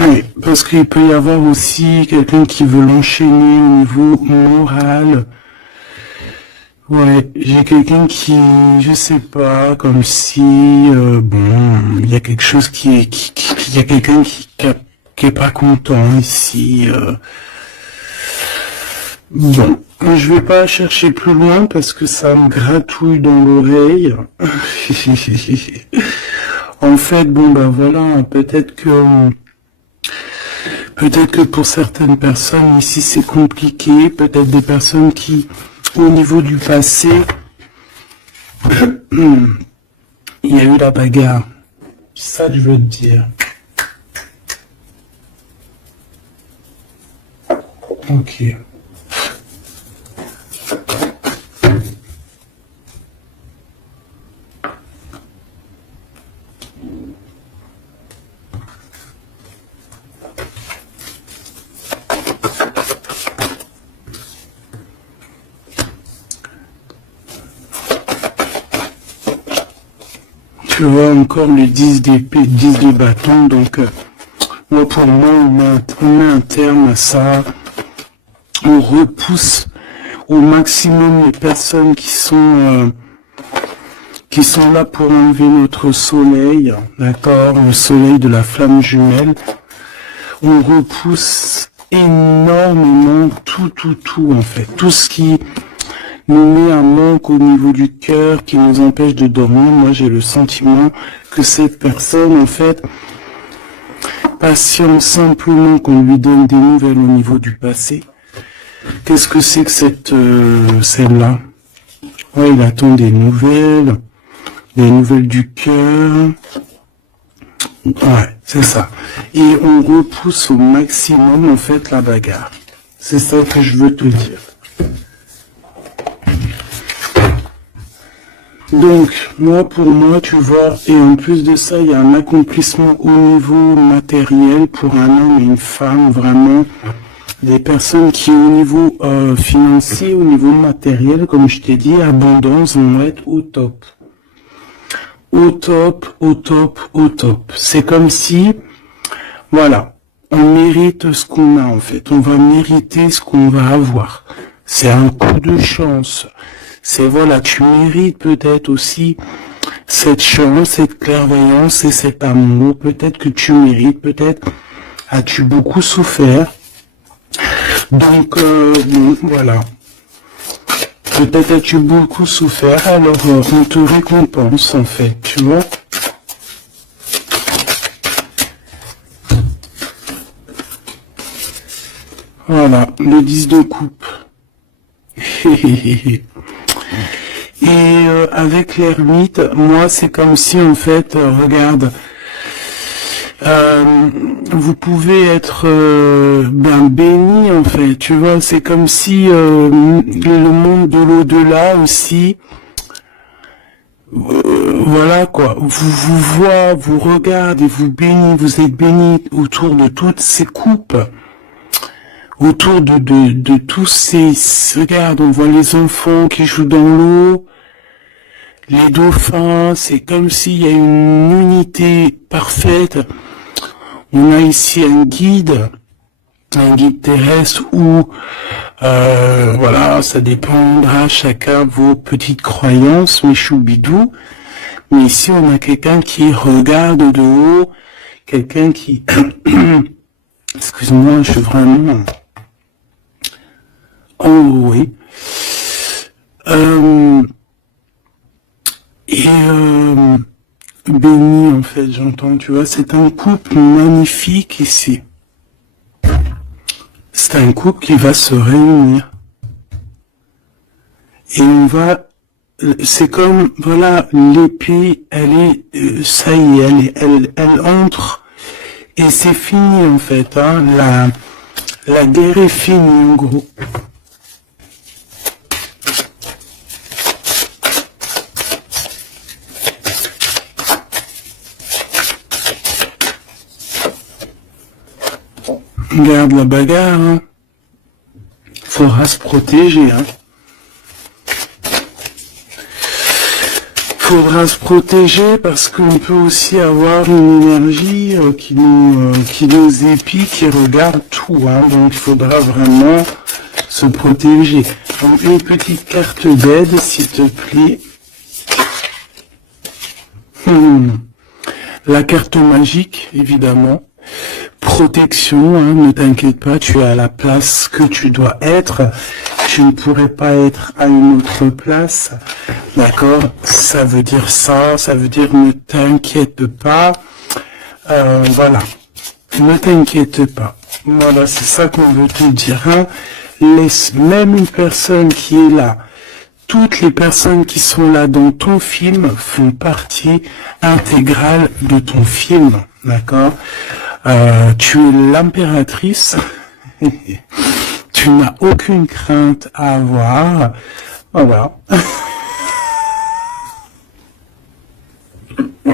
Oui, parce qu'il peut y avoir aussi quelqu'un qui veut l'enchaîner au niveau moral. Ouais, j'ai quelqu'un qui, je sais pas, comme si, bon, il y a quelque chose il y a quelqu'un qui qui est pas content ici. Bon, je vais pas chercher plus loin parce que ça me gratouille dans l'oreille. En fait, bon ben voilà, peut-être que pour certaines personnes ici c'est compliqué, peut-être des personnes qui, au niveau du passé, il y a eu la bagarre. C'est ça que je veux te dire. Ok. Tu vois encore le 10 d'épée, 10 de bâton, donc moi pour moi on met un terme à ça, on repousse au maximum les personnes qui sont là pour enlever notre soleil, d'accord, le soleil de la flamme jumelle, on repousse énormément tout en fait, tout ce qui nous met un manque au niveau du cœur qui nous empêche de dormir. Moi, j'ai le sentiment que cette personne, en fait, patiente simplement qu'on lui donne des nouvelles au niveau du passé. Qu'est-ce que c'est que celle-là? Ouais, il attend des nouvelles du cœur. Ouais, c'est ça. Et on repousse au maximum, en fait, la bagarre. C'est ça que je veux te dire. Donc, pour moi, tu vois, et en plus de ça, il y a un accomplissement au niveau matériel pour un homme et une femme, vraiment, des personnes qui, au niveau financier, au niveau matériel, comme je t'ai dit, abondance, vont être au top. Au top, au top, au top. C'est comme si, voilà, on mérite ce qu'on a, en fait. On va mériter ce qu'on va avoir. C'est un coup de chance. C'est voilà, tu mérites peut-être aussi cette chance, cette clairvoyance et cet amour. Peut-être que tu mérites, peut-être as-tu beaucoup souffert. Donc voilà. Peut-être as-tu beaucoup souffert, alors on te récompense en fait, tu vois. Voilà, le 10 de coupe. Et avec l'ermite, moi c'est comme si en fait, regarde, vous pouvez être béni en fait, tu vois, c'est comme si le monde de l'au-delà aussi, voilà quoi, vous voit, vous regarde et vous bénit, vous êtes béni autour de toutes ces coupes. Autour de tous ces... Regarde, on voit les enfants qui jouent dans l'eau, les dauphins, c'est comme s'il y a une unité parfaite. On a ici un guide terrestre où, voilà, ça dépendra chacun vos petites croyances, mes choubidous. Mais ici, on a quelqu'un qui regarde de haut, quelqu'un qui... Excuse-moi, je suis vraiment... Oh oui. Béni en fait, j'entends, tu vois, c'est un couple magnifique ici. C'est un couple qui va se réunir. Et on va, c'est comme, voilà, l'épée, elle est, ça y est, elle entre, et c'est fini en fait, hein, la guerre est finie en gros. Regarde la bagarre, hein. Faudra se protéger, hein. Faudra se protéger parce qu'on peut aussi avoir une énergie qui nous épie, qui regarde tout, hein. Donc il faudra vraiment se protéger. Donc une petite carte d'aide, s'il te plaît. La carte magique, évidemment. protection, hein, ne t'inquiète pas, tu es à la place que tu dois être. Tu ne pourrais pas être à une autre place. D'accord? Ça veut dire ça, ça veut dire ne t'inquiète pas. Voilà. Ne t'inquiète pas. Voilà, c'est ça qu'on veut te dire. Hein. Laisse même une personne qui est là. Toutes les personnes qui sont là dans ton film font partie intégrale de ton film. D'accord? Tu es l'impératrice. Tu n'as aucune crainte à avoir. Voilà. Je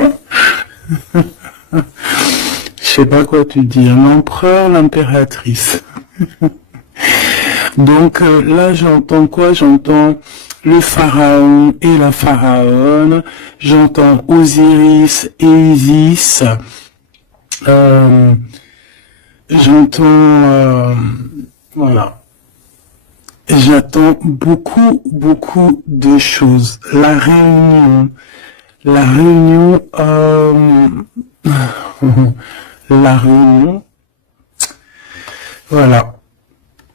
sais pas quoi te dire. L'empereur, l'impératrice. Donc là, j'entends quoi? J'entends le pharaon et la pharaone. J'entends Osiris et Isis. J'entends... voilà. J'attends beaucoup de choses. La réunion. La réunion... la réunion. Voilà.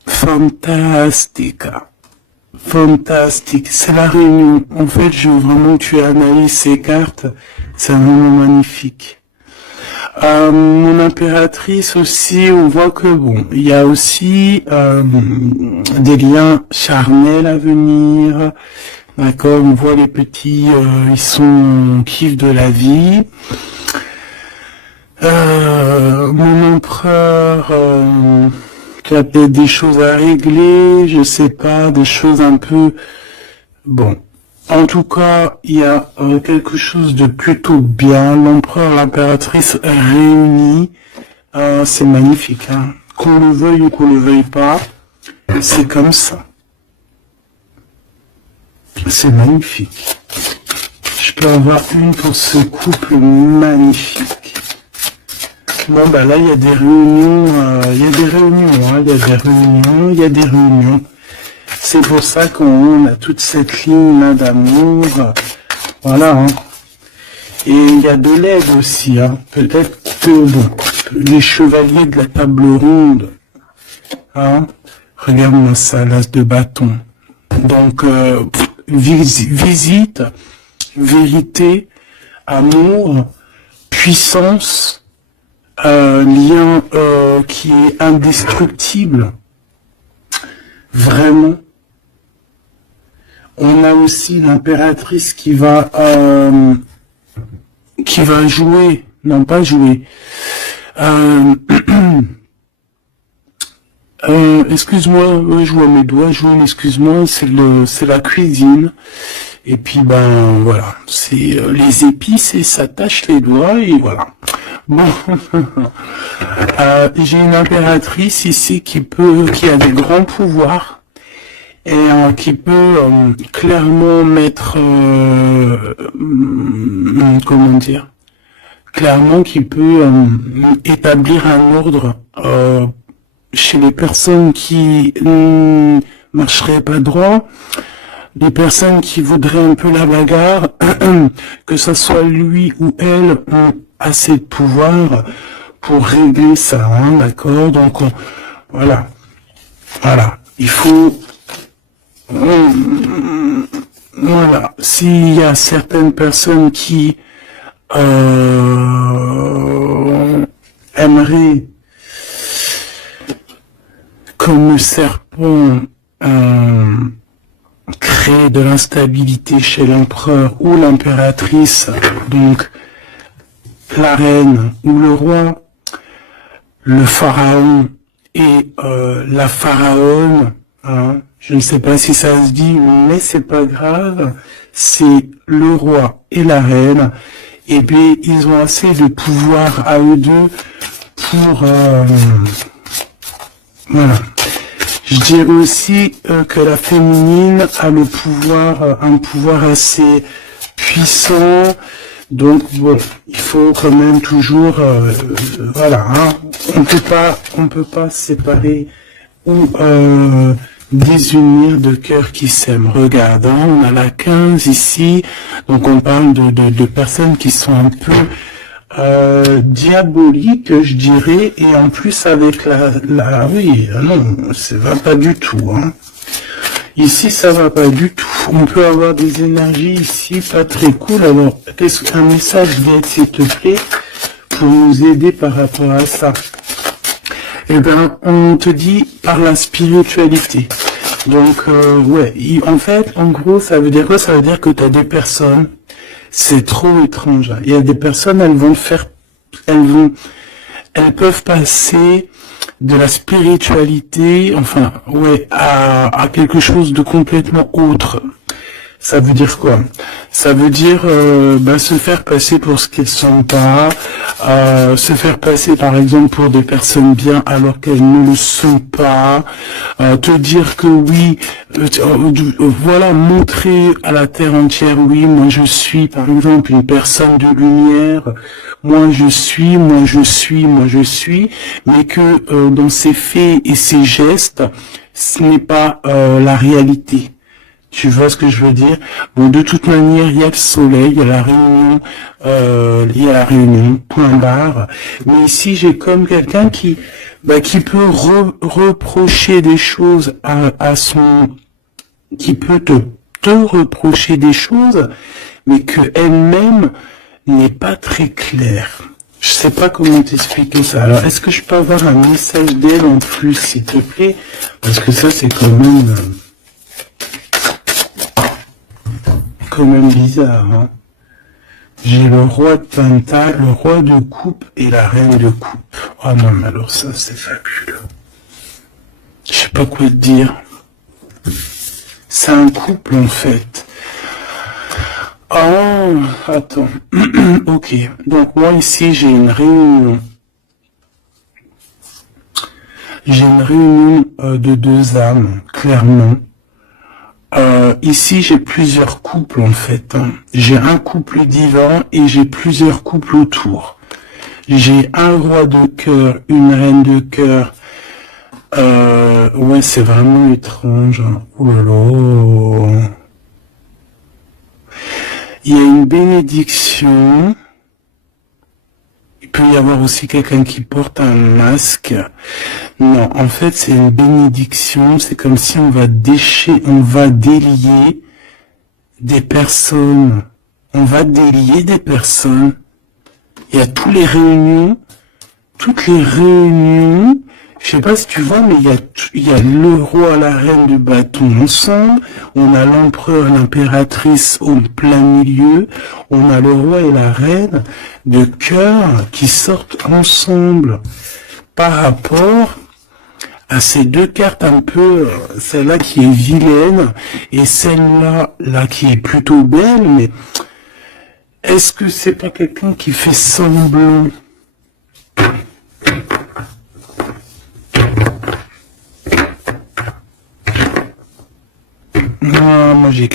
Fantastica. Fantastique. C'est la réunion. En fait, je veux vraiment que tu analyses ces cartes. C'est vraiment magnifique. Mon impératrice aussi, on voit que bon, il y a aussi des liens charnels à venir. D'accord, on voit les petits, ils sont kiff de la vie. Mon empereur, qui a peut-être des choses à régler, je sais pas, des choses un peu bon. En tout cas, il y a quelque chose de plutôt bien. L'empereur, l'impératrice réunis, c'est magnifique. Hein. Qu'on le veuille ou qu'on le veuille pas, c'est comme ça. C'est magnifique. Je peux avoir une pour ce couple magnifique. Bon, bah là, il y a des réunions, il y a des réunions. C'est pour ça qu'on a toute cette ligne là d'amour. Voilà. Hein. Et il y a de l'aide aussi. Hein. Peut-être que bon, les chevaliers de la table ronde. Hein. Regarde-moi ça, l'as de bâton. Donc, visite, vérité, amour, puissance, lien qui est indestructible. Vraiment. On a aussi l'impératrice qui va jouer, non pas jouer. Excuse-moi, je vois mes doigts jouer, excuse-moi, c'est la cuisine. Et puis ben voilà, c'est les épices et ça tâche les doigts et voilà. Bon, j'ai une impératrice ici qui a des grands pouvoirs. Et qui peut clairement mettre, comment dire, clairement qui peut établir un ordre chez les personnes qui ne marcheraient pas droit, les personnes qui voudraient un peu la bagarre, que ça soit lui ou elle ont assez de pouvoir pour régler ça, hein, d'accord? Donc voilà, il faut voilà, s'il y a certaines personnes qui aimeraient, comme le serpent, créer de l'instabilité chez l'empereur ou l'impératrice, donc la reine ou le roi, le pharaon et la pharaone, hein, je ne sais pas si ça se dit, mais c'est pas grave. C'est le roi et la reine. Et bien, ils ont assez de pouvoir à eux deux pour... voilà. Je dirais aussi que la féminine a le pouvoir, un pouvoir assez puissant. Donc, bon, il faut quand même toujours... voilà, hein, on peut pas séparer ou... désunir de cœurs qui s'aiment. Regarde, hein, on a la 15 ici, donc on parle de personnes qui sont un peu diabolique, je dirais, et en plus avec oui, non, ça va pas du tout, hein. Ici, ça va pas du tout. On peut avoir des énergies ici pas très cool. Alors, qu'est-ce qu'un message d'aide, s'il te plaît, pour nous aider par rapport à ça? Eh ben, on te dit par la spiritualité. Donc, ouais, en fait, en gros, ça veut dire quoi? Ça veut dire que tu as des personnes, c'est trop étrange. Il y a des personnes, elles peuvent passer de la spiritualité, enfin, ouais, à quelque chose de complètement autre. Ça veut dire quoi? Ça veut dire se faire passer pour ce qu'elles sont pas, se faire passer par exemple pour des personnes bien alors qu'elles ne le sont pas, te dire que oui, voilà, montrer à la terre entière, oui, moi je suis par exemple une personne de lumière, moi je suis, mais que dans ses faits et ses gestes, ce n'est pas la réalité. Tu vois ce que je veux dire? Bon, de toute manière, il y a le soleil, il y a la réunion, point barre. Mais ici, j'ai comme quelqu'un qui peut reprocher des choses qui peut te reprocher des choses, mais que elle-même n'est pas très claire. Je sais pas comment t'expliquer ça. Alors, est-ce que je peux avoir un message d'elle en plus, s'il te plaît? Parce que ça, c'est quand même bizarre, hein. J'ai le roi de Pentacle, le roi de coupe et la reine de coupe. Oh non, mais alors ça, c'est fabuleux. Je sais pas quoi te dire. C'est un couple, en fait. Oh, attends. Ok. Donc, moi, ici, j'ai une réunion. J'ai une réunion de deux âmes, clairement. Ici, j'ai plusieurs couples, en fait, hein. J'ai un couple divin et j'ai plusieurs couples autour. J'ai un roi de cœur, une reine de cœur. Ouais, c'est vraiment étrange. Oh là là. Il y a une bénédiction. Il peut y avoir aussi quelqu'un qui porte un masque. Non, en fait, c'est une bénédiction. C'est comme si on va délier des personnes. On va délier des personnes. Il y a toutes les réunions. Je sais pas si tu vois, mais il y a le roi, la reine du bâton ensemble. On a l'empereur, l'impératrice au plein milieu. On a le roi et la reine de cœur qui sortent ensemble par rapport à ces deux cartes un peu, celle-là qui est vilaine et celle-là qui est plutôt belle, mais est-ce que c'est pas quelqu'un qui fait semblant? Non, moi j'ai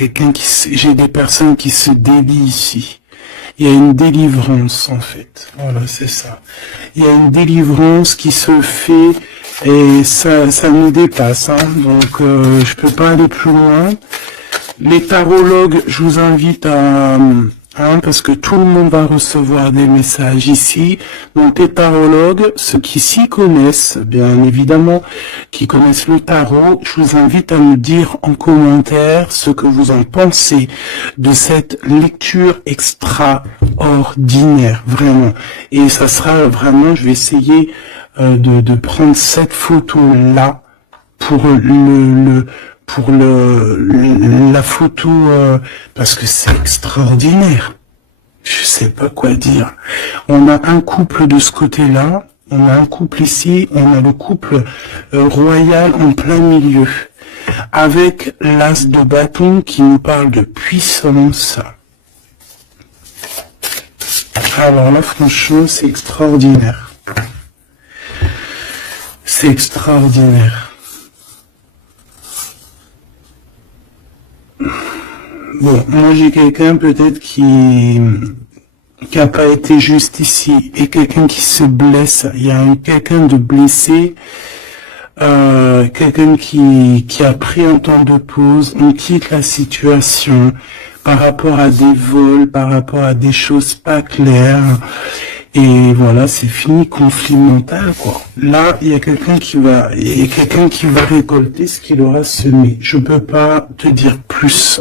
des personnes qui se délient ici. Il y a une délivrance en fait. Voilà, c'est ça. Il y a une délivrance qui se fait et ça nous dépasse, hein. Donc je peux pas aller plus loin. Les tarologues, je vous invite parce que tout le monde va recevoir des messages ici. Donc les tarologues, ceux qui s'y connaissent, bien évidemment, qui connaissent le tarot, je vous invite à me dire en commentaire ce que vous en pensez de cette lecture extraordinaire, vraiment. Et ça sera vraiment, je vais essayer de prendre cette photo-là pour la photo parce que c'est extraordinaire. Je sais pas quoi dire. On a un couple de ce côté-là, on a un couple ici, on a le couple royal en plein milieu, avec l'as de bâton qui nous parle de puissance. Alors là, franchement, c'est extraordinaire. C'est extraordinaire. Bon, moi j'ai quelqu'un peut-être qui a pas été juste ici et quelqu'un qui se blesse. Il y a quelqu'un de blessé, quelqu'un qui a pris un temps de pause. On quitte la situation par rapport à des vols, par rapport à des choses pas claires. Et voilà, c'est fini, conflit mental, quoi. Là, il y a quelqu'un qui va récolter ce qu'il aura semé. Je peux pas te dire plus.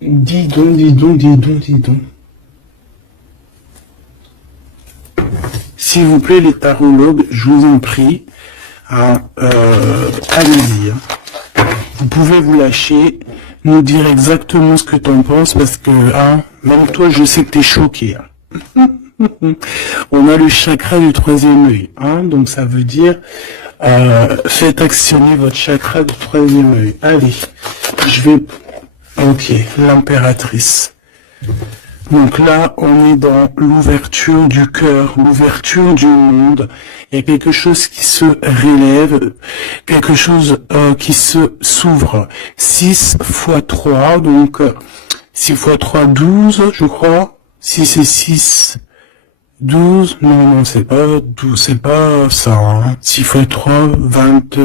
Dis donc. S'il vous plaît, les tarologues, je vous en prie, allez-y. Vous pouvez vous lâcher, nous dire exactement ce que tu en penses, parce que, même toi, je sais que tu es choqué. On a le chakra du troisième œil, donc ça veut dire, faites actionner votre chakra du troisième œil. Allez, ok, l'impératrice. Donc là, on est dans l'ouverture du cœur, l'ouverture du monde. Il y a quelque chose qui se relève, quelque chose qui s'ouvre. 6 fois 3, donc 6 fois 3, 12, je crois. 6 et 6, 12. Non, c'est pas 12, c'est pas ça. 6 fois 3, 20...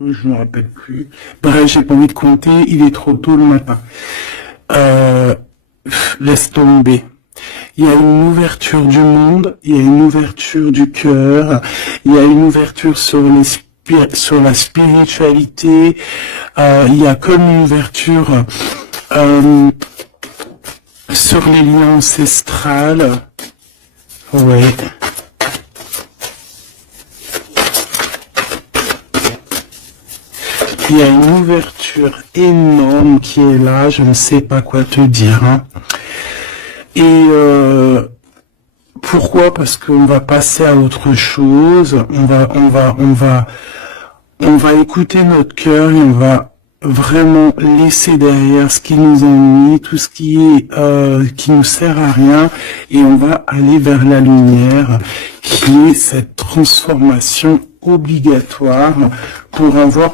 je me rappelle plus. Bref, j'ai pas envie de compter, il est trop tôt le matin. Laisse tomber. Il y a une ouverture du monde, il y a une ouverture du cœur, il y a une ouverture sur la spiritualité, il y a comme une ouverture sur les liens ancestrales. Ouais. Il y a une ouverture énorme qui est là, je ne sais pas quoi te dire. Et pourquoi? Parce qu'on va passer à autre chose. On va écouter notre cœur et on va vraiment laisser derrière ce qui nous ennuie, tout ce qui nous sert à rien, et on va aller vers la lumière, qui est cette transformation obligatoire pour avoir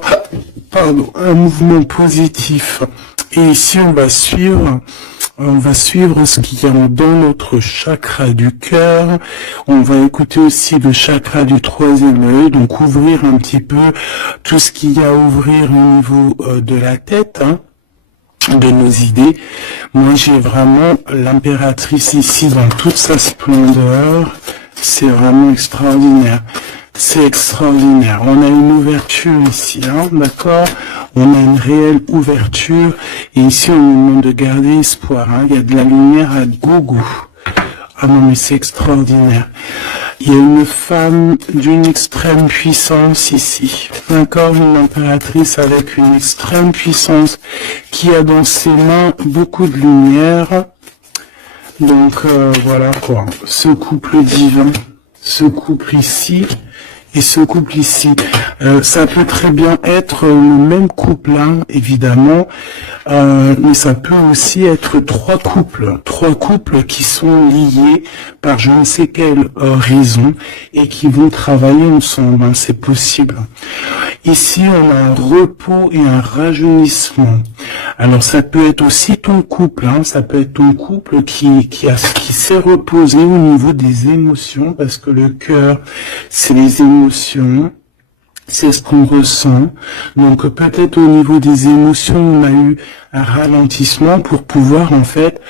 un mouvement positif. Et ici, on va suivre ce qu'il y a dans notre chakra du cœur. On va écouter aussi le chakra du troisième œil, donc ouvrir un petit peu tout ce qu'il y a à ouvrir au niveau de la tête, de nos idées. Moi, j'ai vraiment l'impératrice ici dans toute sa splendeur. C'est vraiment extraordinaire. C'est extraordinaire. On a une ouverture ici, d'accord? On a une réelle ouverture. Et ici, on nous demande de garder espoir. Il y a de la lumière à gogo. Ah non, mais c'est extraordinaire. Il y a une femme d'une extrême puissance ici. D'accord? Une impératrice avec une extrême puissance qui a dans ses mains beaucoup de lumière. Donc, voilà quoi. Ce couple divin, ce couple ici, et ce couple ici, ça peut très bien être le même couple, évidemment, mais ça peut aussi être trois couples qui sont liés par je ne sais quelle raison et qui vont travailler ensemble, c'est possible. Ici, on a un repos et un rajeunissement. Alors, ça peut être aussi ton couple, ça peut être ton couple qui s'est reposé au niveau des émotions, parce que le cœur, c'est les émotions, c'est ce qu'on ressent. Donc, peut-être au niveau des émotions, on a eu un ralentissement pour pouvoir, en fait,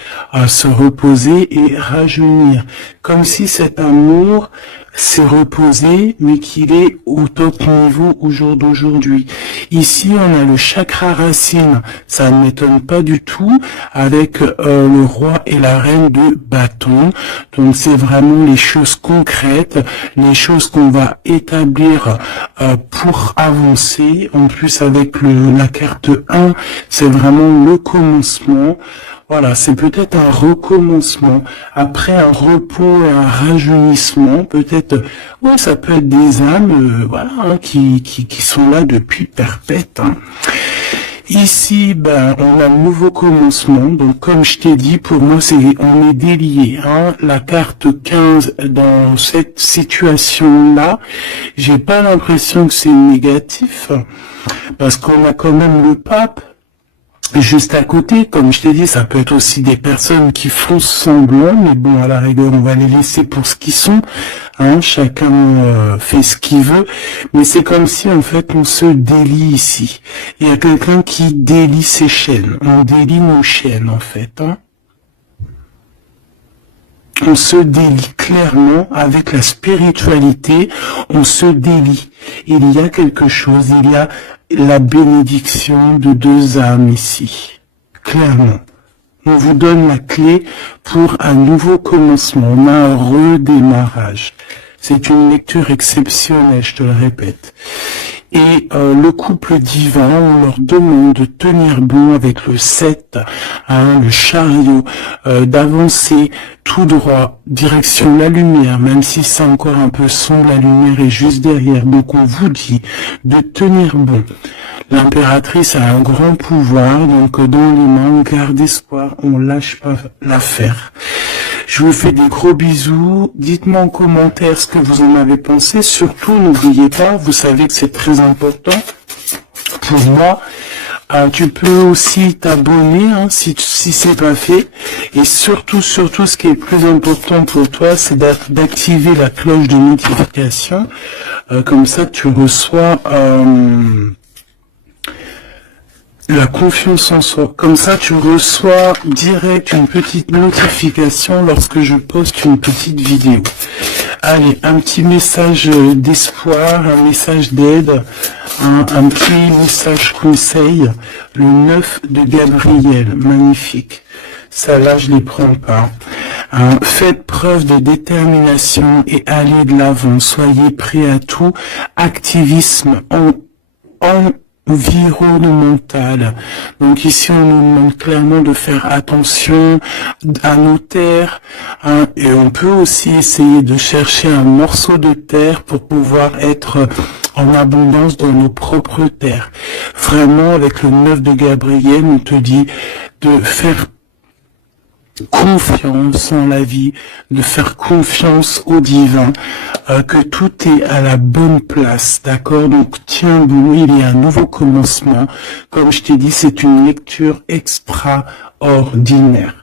se reposer et rajeunir. Comme si cet amour s'est reposé, mais qu'il est au top niveau au jour d'aujourd'hui. Ici, on a le chakra racine. Ça ne m'étonne pas du tout, avec le roi et la reine de bâton. Donc, c'est vraiment les choses concrètes, les choses qu'on va établir pour avancer. En plus, avec la carte 1, c'est vraiment le commencement. Voilà, c'est peut-être un recommencement. Après un repos et un rajeunissement, peut-être, ça peut être des âmes, qui sont là depuis perpète. Ici, on a un nouveau commencement. Donc, comme je t'ai dit, pour moi, on est délié. La carte 15 dans cette situation-là, j'ai pas l'impression que c'est négatif, parce qu'on a quand même le pape. juste à côté, comme je t'ai dit, ça peut être aussi des personnes qui font semblant, mais bon, à la rigueur, on va les laisser pour ce qu'ils sont. Hein, chacun fait ce qu'il veut, mais c'est comme si en fait on se délie ici. Il y a quelqu'un qui délie ses chaînes, on délie nos chaînes en fait. Hein. On se délie clairement avec la spiritualité, on se délie. Il y a quelque chose, il y a la bénédiction de deux âmes ici, clairement. On vous donne la clé pour un nouveau commencement, on a un redémarrage. C'est une lecture exceptionnelle, je te le répète. Et le couple divin, on leur demande de tenir bon avec le 7, hein, le chariot, d'avancer tout droit, direction la lumière, même si c'est encore un peu sombre, la lumière est juste derrière. Donc on vous dit de tenir bon. L'impératrice a un grand pouvoir, donc dans les mains, on garde espoir, on lâche pas l'affaire. Je vous fais des gros bisous. Dites-moi en commentaire ce que vous en avez pensé. Surtout, n'oubliez pas, vous savez que c'est très important pour moi. Tu peux aussi t'abonner hein, si c'est pas fait. Et surtout, ce qui est plus important pour toi, c'est d'activer la cloche de notification. Comme ça, tu reçois... la confiance en soi. Comme ça, tu reçois direct une petite notification lorsque je poste une petite vidéo. Allez, un petit message d'espoir, un message d'aide, un petit message conseil. Le 9 de Gabriel, magnifique. Ça là, je les prends pas. Faites preuve de détermination et allez de l'avant. Soyez prêts à tout. Activisme environnementale. Donc ici, on nous demande clairement de faire attention à nos terres, hein, et on peut aussi essayer de chercher un morceau de terre pour pouvoir être en abondance dans nos propres terres. Vraiment, avec le 9 de Gabriel, on te dit de faire confiance en la vie, de faire confiance au divin, que tout est à la bonne place, d'accord? Donc tiens bon, il y a un nouveau commencement. Comme je t'ai dit, c'est une lecture extraordinaire.